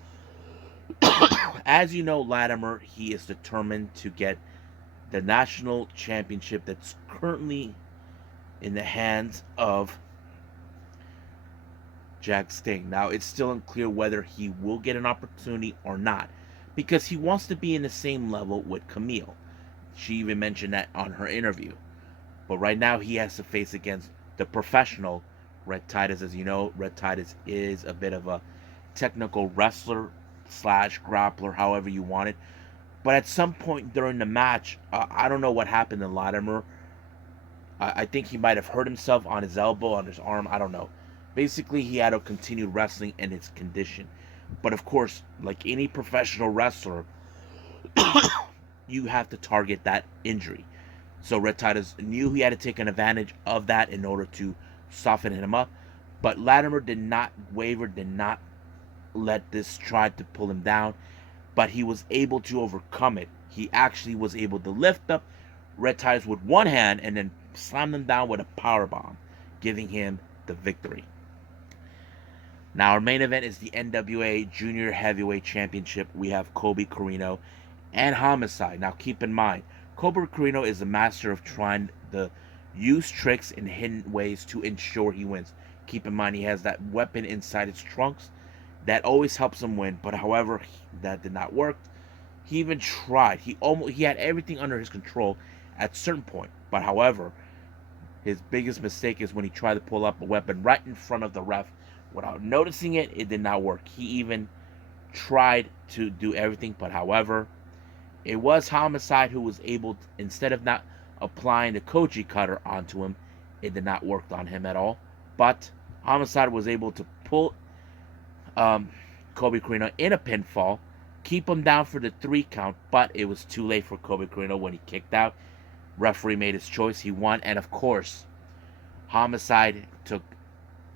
as you know, Latimer, he is determined to get the national championship that's currently in the hands of Jack Sting. Now, it's still unclear whether he will get an opportunity or not, because he wants to be in the same level with Camille. She even mentioned that on her interview. But right now, he has to face against the professional Rhett Titus. As you know, Rhett Titus is a bit of a technical wrestler slash grappler, however you want it. But at some point during the match, I don't know what happened to Latimer. I think he might have hurt himself on his elbow, on his arm. I don't know. Basically, he had to continue wrestling in his condition. But of course, like any professional wrestler, you have to target that injury. So Rhett Titus knew he had to take an advantage of that in order to soften him up. But Latimer did not waver, did not let this try to pull him down. But he was able to overcome it. He actually was able to lift up Rhett Titus with one hand and then slam him down with a powerbomb, giving him the victory. Now, our main event is the NWA Junior Heavyweight Championship. We have Colby Corino and Homicide. Now, keep in mind, Colby Corino is a master of trying to use tricks in hidden ways to ensure he wins. Keep in mind, he has that weapon inside his trunks that always helps him win. But however, that did not work. He even tried. He had everything under his control at a certain point. But however, his biggest mistake is when he tried to pull up a weapon right in front of the ref without noticing it. It did not work. He even tried to do everything, but however, it was Homicide who was able to, instead of not applying the Koji cutter onto him, it did not work on him at all. But Homicide was able to pull Colby Corino in a pinfall, keep him down for the 3 count, but it was too late for Colby Corino when he kicked out. Referee made his choice. He won, and of course, Homicide took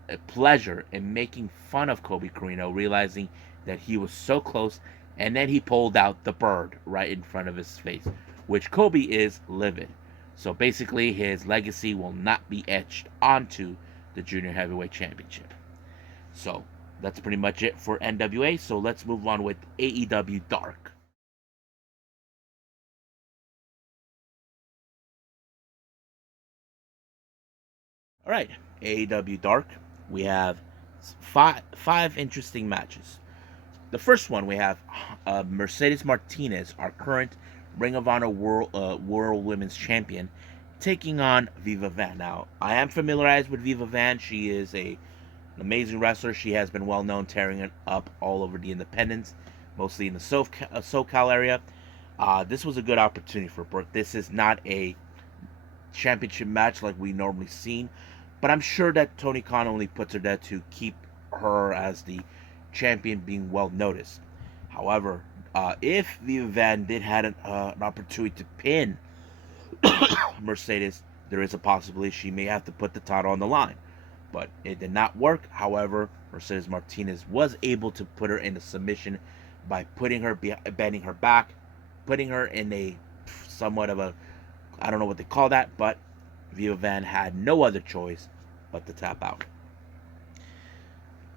a pleasure in making fun of Colby Corino, realizing that he was so close, and then he pulled out the bird right in front of his face, which Colby is livid. So basically, his legacy will not be etched onto the Junior Heavyweight Championship. So that's pretty much it for NWA. So let's move on with AEW Dark. All right, AEW Dark. We have five interesting matches. The first one, we have Mercedes Martinez, our current Ring of Honor World Women's Champion, taking on Viva Van. Now, I am familiarized with Viva Van. She is an amazing wrestler. She has been well known, tearing it up all over the independents, mostly in the SoCal area. This was a good opportunity for Brooke. This is not a championship match like we normally seen, but I'm sure that Tony Khan only puts her there to keep her as the champion being well noticed. However, if Viva Van did have an opportunity to pin Mercedes, there is a possibility she may have to put the title on the line. But it did not work. However, Mercedes Martinez was able to put her in a submission by bending her back, putting her in a somewhat of a, I don't know what they call that, but Viva Van had no other choice but to tap out.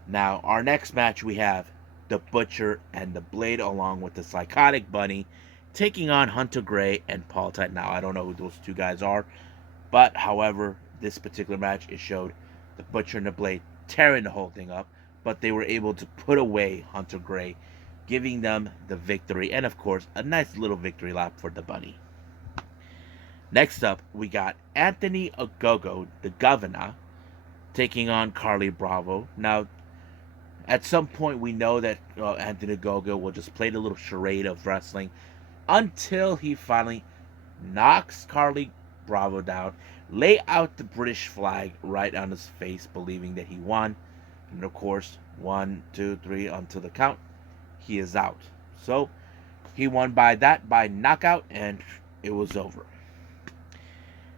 Now, our next match, we have the Butcher and the Blade along with the Psychotic Bunny taking on Hunter Gray and Paul Titan. Now, I don't know who those two guys are, but however, this particular match, it showed the Butcher and the Blade tearing the whole thing up, but they were able to put away Hunter Gray, giving them the victory, and of course, a nice little victory lap for the Bunny. Next up, we got Anthony Ogogo, the Governor, taking on Carly Bravo. Now, at some point, we know that Anthony Ogogo will just play the little charade of wrestling until he finally knocks Carly Bravo down, lay out the British flag right on his face, believing that he won. And of course, 1, 2, 3 until the count, he is out. So he won by knockout, and it was over.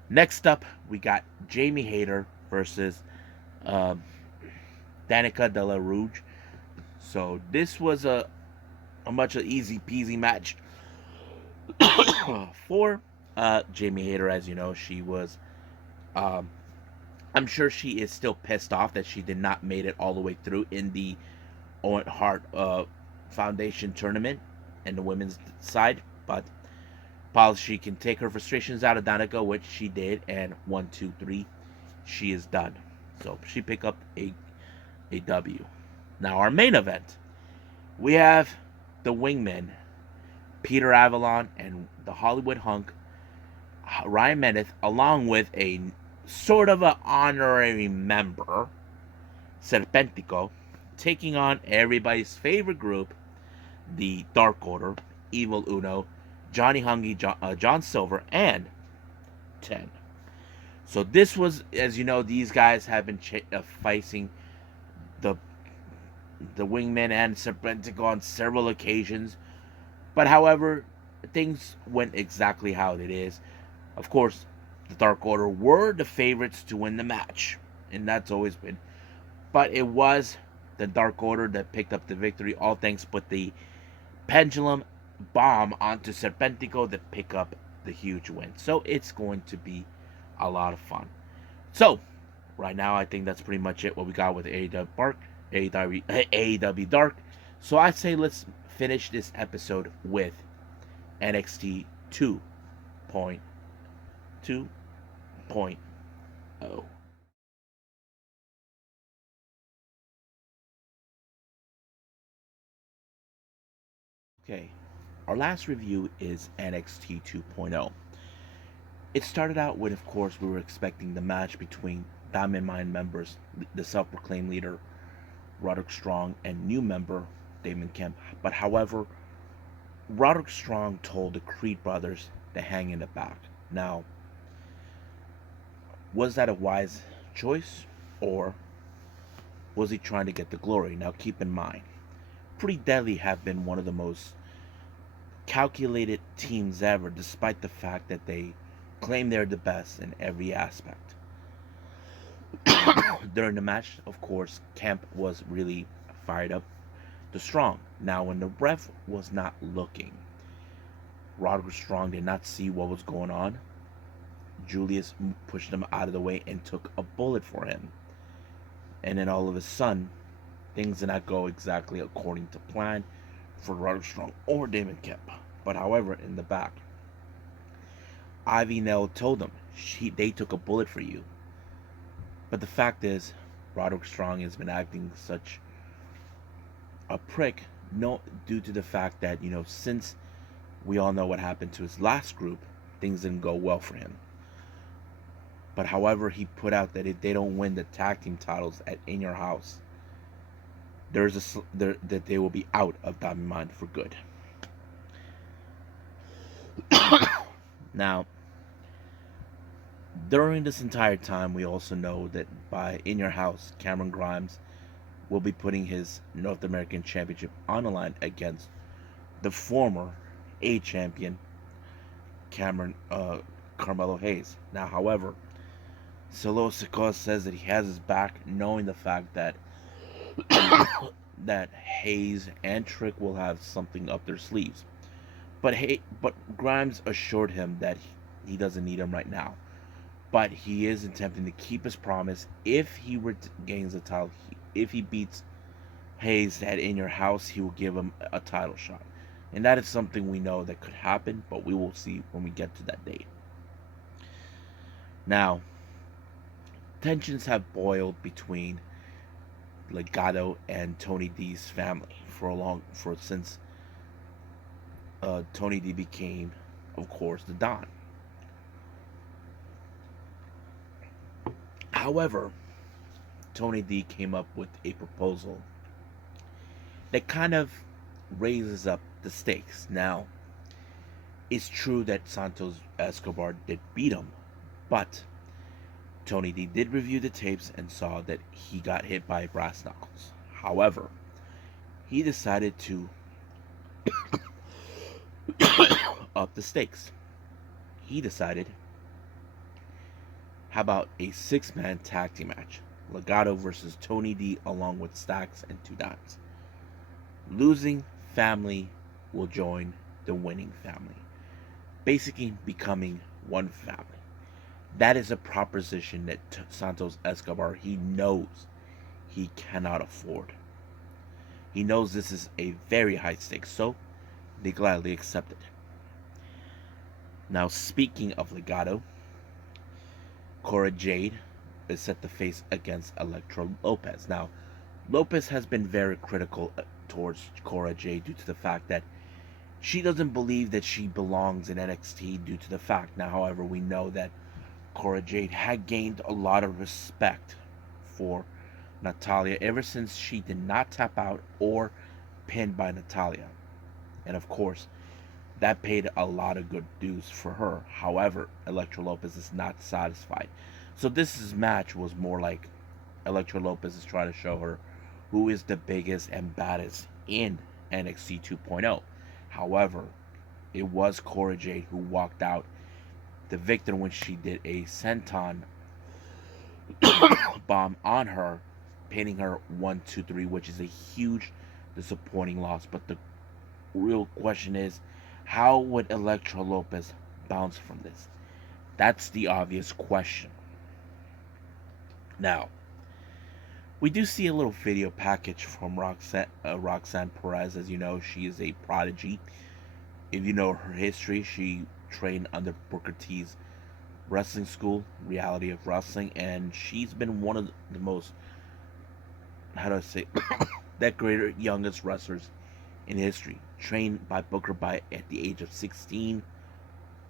Next up, we got Jamie Hayter versus Danica De La Rouge. So this was a much easy peasy match for Jamie Hayter. As you know, she was I'm sure she is still pissed off that she did not make it all the way through in the Owen Hart Foundation tournament and the women's side, but she can take her frustrations out of Danica, which she did, and 1, 2, 3, she is done. So she picked up a W. Now our main event, we have the Wingmen, Peter Avalon and the Hollywood Hunk, Ryan Mendez, along with a sort of an honorary member, Serpentico, taking on everybody's favorite group, the Dark Order, Evil Uno, Johnny Hungy, John Silver, and 10. So this was, as you know, these guys have been facing the Wingmen and Serpentico on several occasions. But however, things went exactly how it is. Of course, the Dark Order were the favorites to win the match, and that's always been. But it was the Dark Order that picked up the victory, all thanks but the pendulum bomb onto Serpentico that pick up the huge win. So it's going to be a lot of fun. So right now, I think that's pretty much it. What we got with AEW Dark. So I say let's finish this episode with NXT 2.0. Okay, our last review is NXT 2.0. It started out with, of course, we were expecting the match between Diamond Mine members, the self-proclaimed leader, Roderick Strong, and new member, Damon Kemp. But however, Roderick Strong told the Creed brothers to hang in the back. Now, was that a wise choice, or was he trying to get the glory? Now, keep in mind, Pretty Deadly have been one of the most calculated teams ever, despite the fact that they claim they're the best in every aspect. During the match, of course, Kemp was really fired up to Strong. Now, when the ref was not looking, Roderick Strong did not see what was going on. Julius pushed him out of the way and took a bullet for him. And then all of a sudden, things did not go exactly according to plan for Roderick Strong or Damon Kemp. But however, in the back, Ivy Nell told them they took a bullet for you. But the fact is, Roderick Strong has been acting such a prick, due to the fact that, since we all know what happened to his last group, things didn't go well for him. But however, he put out that if they don't win the tag team titles at In Your House, that they will be out of Diamond Mine for good. Now, during this entire time, we also know that by In Your House, Cameron Grimes will be putting his North American Championship on the line against the former A champion, Carmelo Hayes. Now, however, Solo Sikoa says that he has his back, knowing the fact that that Hayes and Trick will have something up their sleeves. But Grimes assured him that he doesn't need him right now. But he is attempting to keep his promise. If he gains the title, if he beats Hayes, that in your house, he will give him a title shot. And that is something we know that could happen, but we will see when we get to that date. Now, tensions have boiled between Legado and Tony D's family since Tony D became, of course, the Don. However, Tony D came up with a proposal that kind of raises up the stakes. Now, it's true that Santos Escobar did beat him, but Tony D did review the tapes and saw that he got hit by brass knuckles. However, he decided to up the stakes. He decided, how about a 6-man tag team match? Legado versus Tony D along with Stacks and 2 Dimes. Losing family will join the winning family, basically becoming one family. That is a proposition that Santos Escobar, he knows he cannot afford. He knows this is a very high stakes, so they gladly accepted. Now, speaking of Legado, Cora Jade is set to face against Elektra Lopez. Now, Lopez has been very critical towards Cora Jade due to the fact that she doesn't believe that she belongs in NXT due to the fact. Now, however, we know that Cora Jade had gained a lot of respect for Natalya ever since she did not tap out or pinned by Natalya. And of course, that paid a lot of good dues for her. However, Elektra Lopez is not satisfied. So this match was more like Elektra Lopez is trying to show her who is the biggest and baddest in NXT 2.0. However, it was Cora Jade who walked out the victor when she did a senton bomb on her, pinning her 1-2-3, which is a huge disappointing loss. But the real question is, how would Elektra Lopez bounce from this? That's the obvious question. Now, we do see a little video package from Roxanne Perez. As you know, she is a prodigy. If you know her history, she trained under Booker T's wrestling school, Reality of Wrestling, and she's been one of the most, decorated youngest wrestlers in history. Trained by Booker at the age of 16,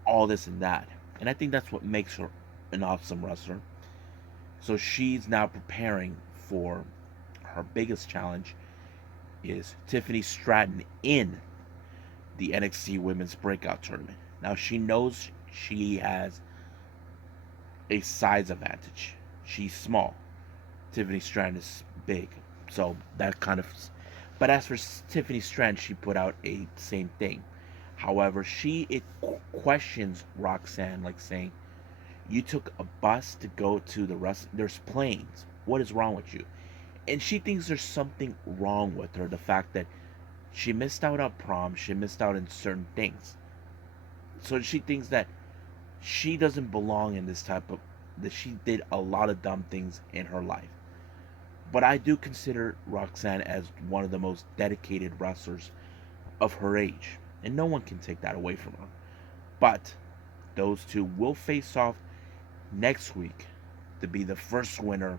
all this and that. And I think that's what makes her an awesome wrestler. So she's now preparing for her biggest challenge, is Tiffany Stratton in the NXT Women's Breakout Tournament. Now, she knows she has a size advantage. She's small. Tiffany Stratton is big. So that kind of... But as for Tiffany Stratton, she put out a same thing. However, it questions Roxanne, like saying, you took a bus to go to the rest. There's planes. What is wrong with you? And she thinks there's something wrong with her. The fact that she missed out on prom. She missed out on certain things. So she thinks that she doesn't belong in this type of... that she did a lot of dumb things in her life. But I do consider Roxanne as one of the most dedicated wrestlers of her age. And no one can take that away from her. But those two will face off next week to be the first winner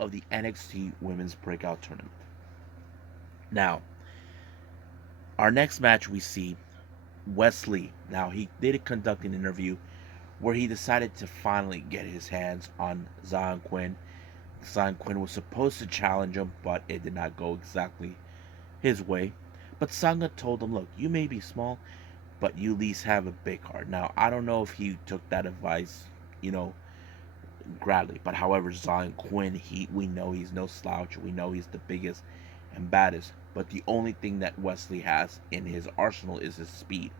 of the NXT Women's Breakout Tournament. Now, our next match we see Wesley. Now, he did conduct an interview where he decided to finally get his hands on Zion Quinn. Zion Quinn was supposed to challenge him, but it did not go exactly his way. But Sanga told him, look, you may be small, but you at least have a big heart. Now, I don't know if he took that advice, gladly. But however, Zion Quinn, we know he's no slouch. We know he's the biggest and baddest. But the only thing that Wesley has in his arsenal is his speed.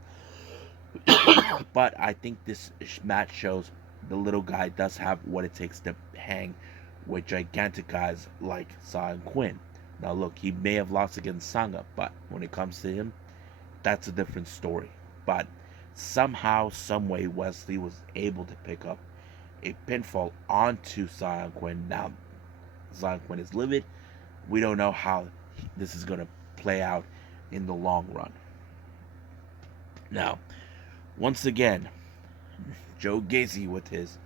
But I think this match shows the little guy does have what it takes to hang with gigantic guys like Sa and Quinn. Now, look, he may have lost against Sanga, but when it comes to him, that's a different story. But somehow, someway, Wesley was able to pick up a pinfall onto Sa and Quinn. Now, Sa and Quinn is livid. We don't know how this is going to play out in the long run. Now, once again, Joe Gacy with his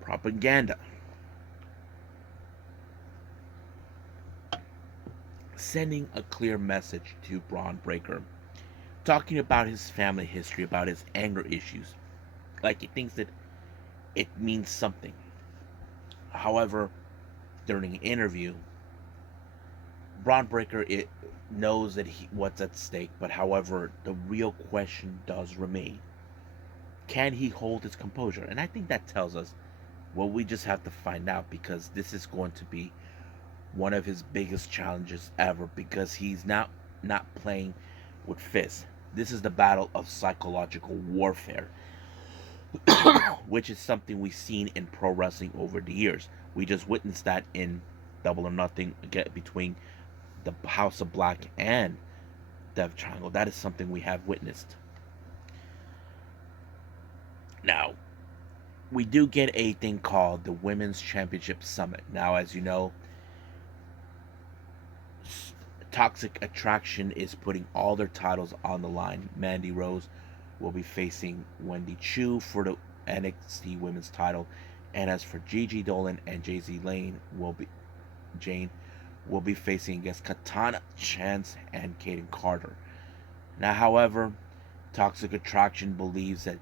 propaganda, sending a clear message to Braun Breaker, talking about his family history, about his anger issues, like he thinks that it means something. However, during an interview, Braun Breaker knows that what's at stake, but however, the real question does remain: can he hold his composure? And I think that tells us, well, we just have to find out, because this is going to be one of his biggest challenges ever, because he's not playing with fists. This is the battle of psychological warfare, which is something we've seen in pro wrestling over the years. We just witnessed that in Double or Nothing between the House of Black and Death Triangle. That is something we have witnessed. Now, we do get a thing called the Women's Championship Summit. Now, as you know, Toxic Attraction is putting all their titles on the line. Mandy Rose will be facing Wendy Chu for the NXT Women's title, and as for Gigi Dolan and Jane will be facing against Katana Chance and Kaden Carter. Now, however, Toxic Attraction believes that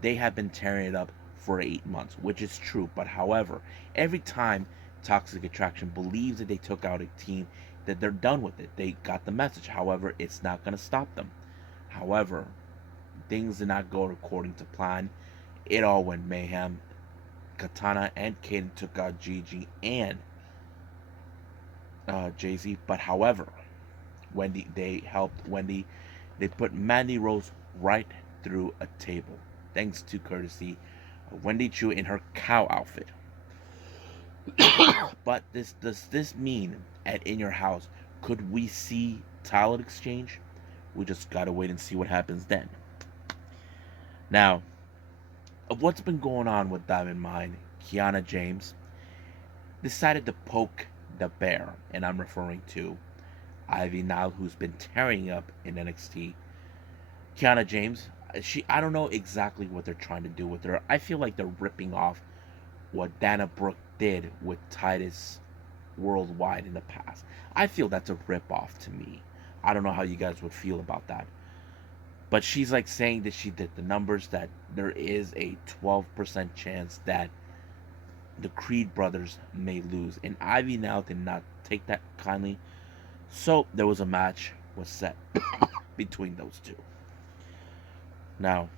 they have been tearing it up for 8 months, which is true. But however, every time Toxic Attraction believes that they took out a team, that they're done with it. They got the message. However, it's not going to stop them. However, things did not go according to plan. It all went mayhem. Katana and Kaden took out Gigi and Jay-Z. But however, they helped Wendy. They put Mandy Rose right through a table, thanks to courtesy of Wendy Chu in her cow outfit. But does this mean at In Your House, could we see title exchange? We just gotta wait and see what happens then. Now, of what's been going on with Diamond Mine, Kiana James decided to poke the bear, and I'm referring to Ivy Nile, who's been tearing up in NXT. Kiana James, I don't know exactly what they're trying to do with her. I feel like they're ripping off what Dana Brooke did with Titus Worldwide in the past. I feel that's a ripoff to me. I don't know how you guys would feel about that. But she's like saying that she did the numbers, that there is a 12% chance that the Creed brothers may lose. And Ivy now did not take that kindly. So there was a match was set between those two. Now,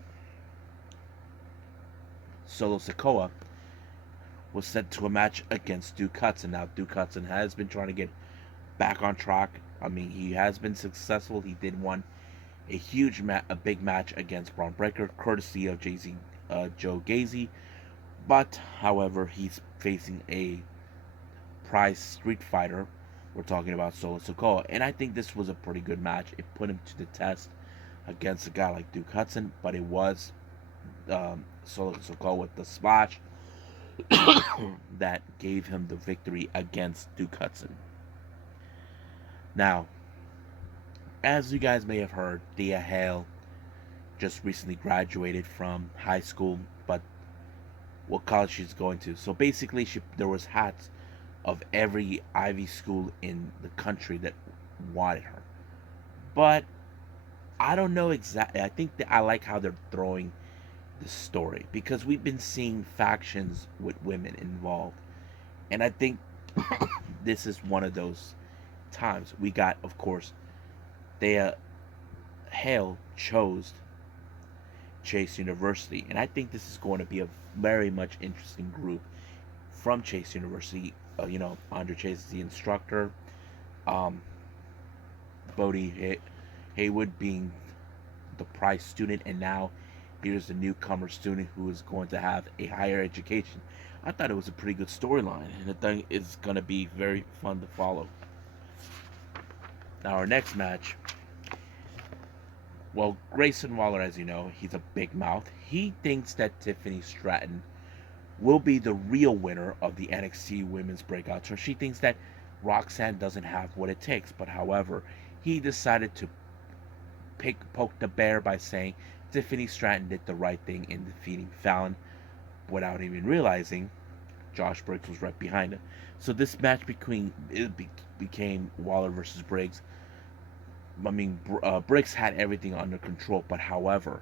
Solo Sikoa was sent to a match against Duke Hudson. Now, Duke Hudson has been trying to get back on track. I mean, he has been successful. He did win a big match against Braun Breaker, courtesy of Joe Gacy. But, however, he's facing a prize Street Fighter. We're talking about Solo Sikoa. And I think this was a pretty good match. It put him to the test against a guy like Duke Hudson. But it was Solo Sikoa with the splash that gave him the victory against Duke Hudson. Now, as you guys may have heard, Thea Hale just recently graduated from high school, but what college she's going to. So basically, there was hats of every Ivy school in the country that wanted her. But I don't know exactly. I think that I like how they're throwing the story, because we've been seeing factions with women involved, and I think this is one of those times. We got, of course, Thea Hale chose Chase University, and I think this is going to be a very much interesting group from Chase University. Andre Chase is the instructor, Bodie Haywood being the prize student, and now here's the newcomer student who is going to have a higher education. I thought it was a pretty good storyline, and I think it's going to be very fun to follow. Now, our next match. Well, Grayson Waller, as you know, he's a big mouth. He thinks that Tiffany Stratton will be the real winner of the NXT Women's Breakout Tour. She thinks that Roxanne doesn't have what it takes, but however, he decided to poke the bear by saying Tiffany Stratton did the right thing in defeating Fallon without even realizing Josh Briggs was right behind him. So this match became Waller versus Briggs. I mean, Briggs had everything under control, but however,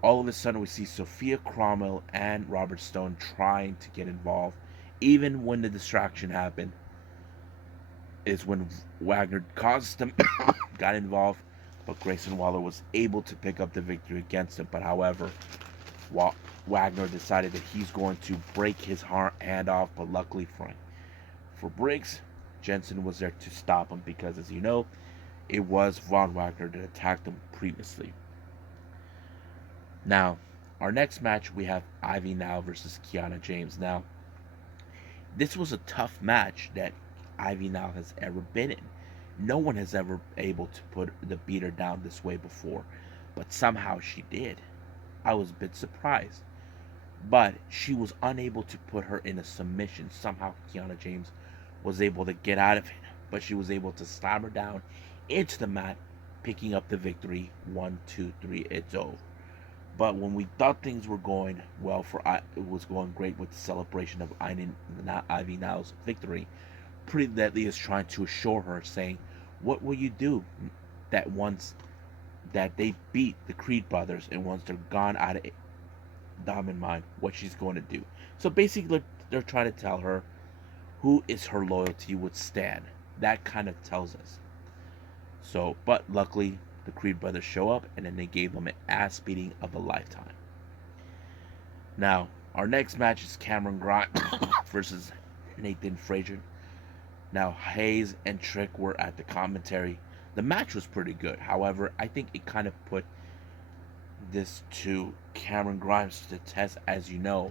all of a sudden we see Sophia Cromwell and Robert Stone trying to get involved. Even when the distraction happened, is when Wagner caused them, got involved, but Grayson Waller was able to pick up the victory against him. But however, Wagner decided that he's going to break his hand off, but luckily for Briggs, Jensen was there to stop him because, as you know, it was Von Wagner that attacked him previously. Now, our next match, we have Ivy Now versus Kiana James. Now, this was a tough match that Ivy Now has ever been in. No one has ever able to beat her down this way before, but somehow she did. I was a bit surprised, but she was unable to put her in a submission. Somehow Kiana James was able to get out of it, but she was able to slam her down into the mat, picking up the victory. 1, 2, 3, it's over. But when we thought things were going well it was going great with the celebration of Ivy Now's victory, Pretty Deadly is trying to assure her, saying, what will you do that once that they beat the Creed brothers and once they're gone out of Diamond Mine, what she's going to do. So basically, they're trying to tell her who is her loyalty would stand. That kind of tells us. So, but luckily, the Creed brothers show up, and then they gave them an ass beating of a lifetime. Now, our next match is Cameron Grimes versus Nathan Frazier. Now, Hayes and Trick were at the commentary. The match was pretty good. However, I think it kind of put this to Cameron Grimes to the test. As you know,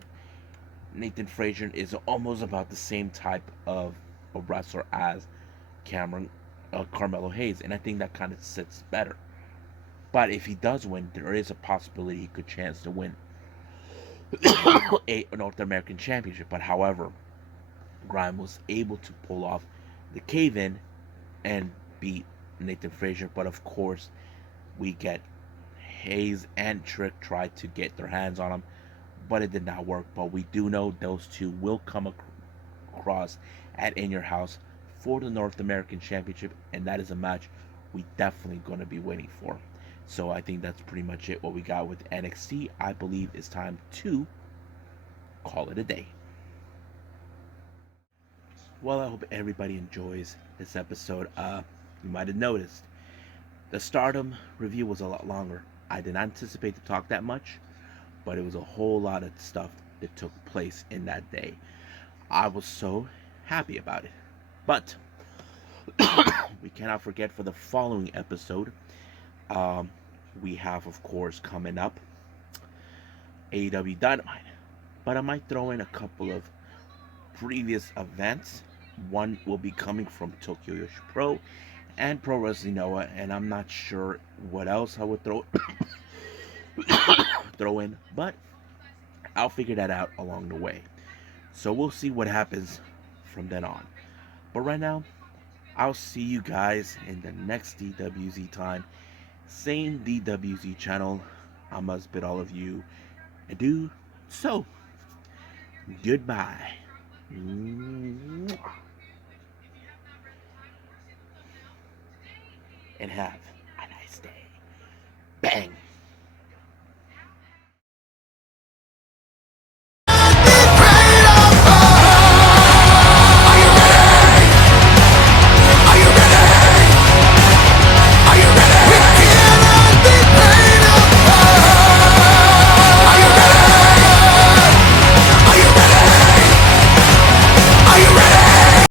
Nathan Frazier is almost about the same type of a wrestler as Carmelo Hayes, and I think that kind of sits better. But if he does win, there is a possibility he could chance to win a North American Championship. But however, Grimes was able to pull off the cave-in and beat Nathan Frazier. But of course, we get Hayes and Trick tried to get their hands on him, but it did not work. But we do know those two will come across at In Your House for the North American Championship, and that is a match we definitely going to be waiting for. So I think that's pretty much it, what we got with NXT. I believe it's time to call it a day. Well, I hope everybody enjoys this episode. You might have noticed the Stardom review was a lot longer. I didn't anticipate to talk that much, but it was a whole lot of stuff that took place in that day. I was so happy about it. But we cannot forget for the following episode, we have, of course, coming up AEW Dynamite. But I might throw in a couple of previous events. One will be coming from Tokyo Yoshi Pro and Pro Wrestling Noah, and I'm not sure what else I would throw in, but I'll figure that out along the way. So we'll see what happens from then on. But right now, I'll see you guys in the next DWZ time. Same DWZ channel. I must bid all of you adieu. So, goodbye. And have a nice day. Bang.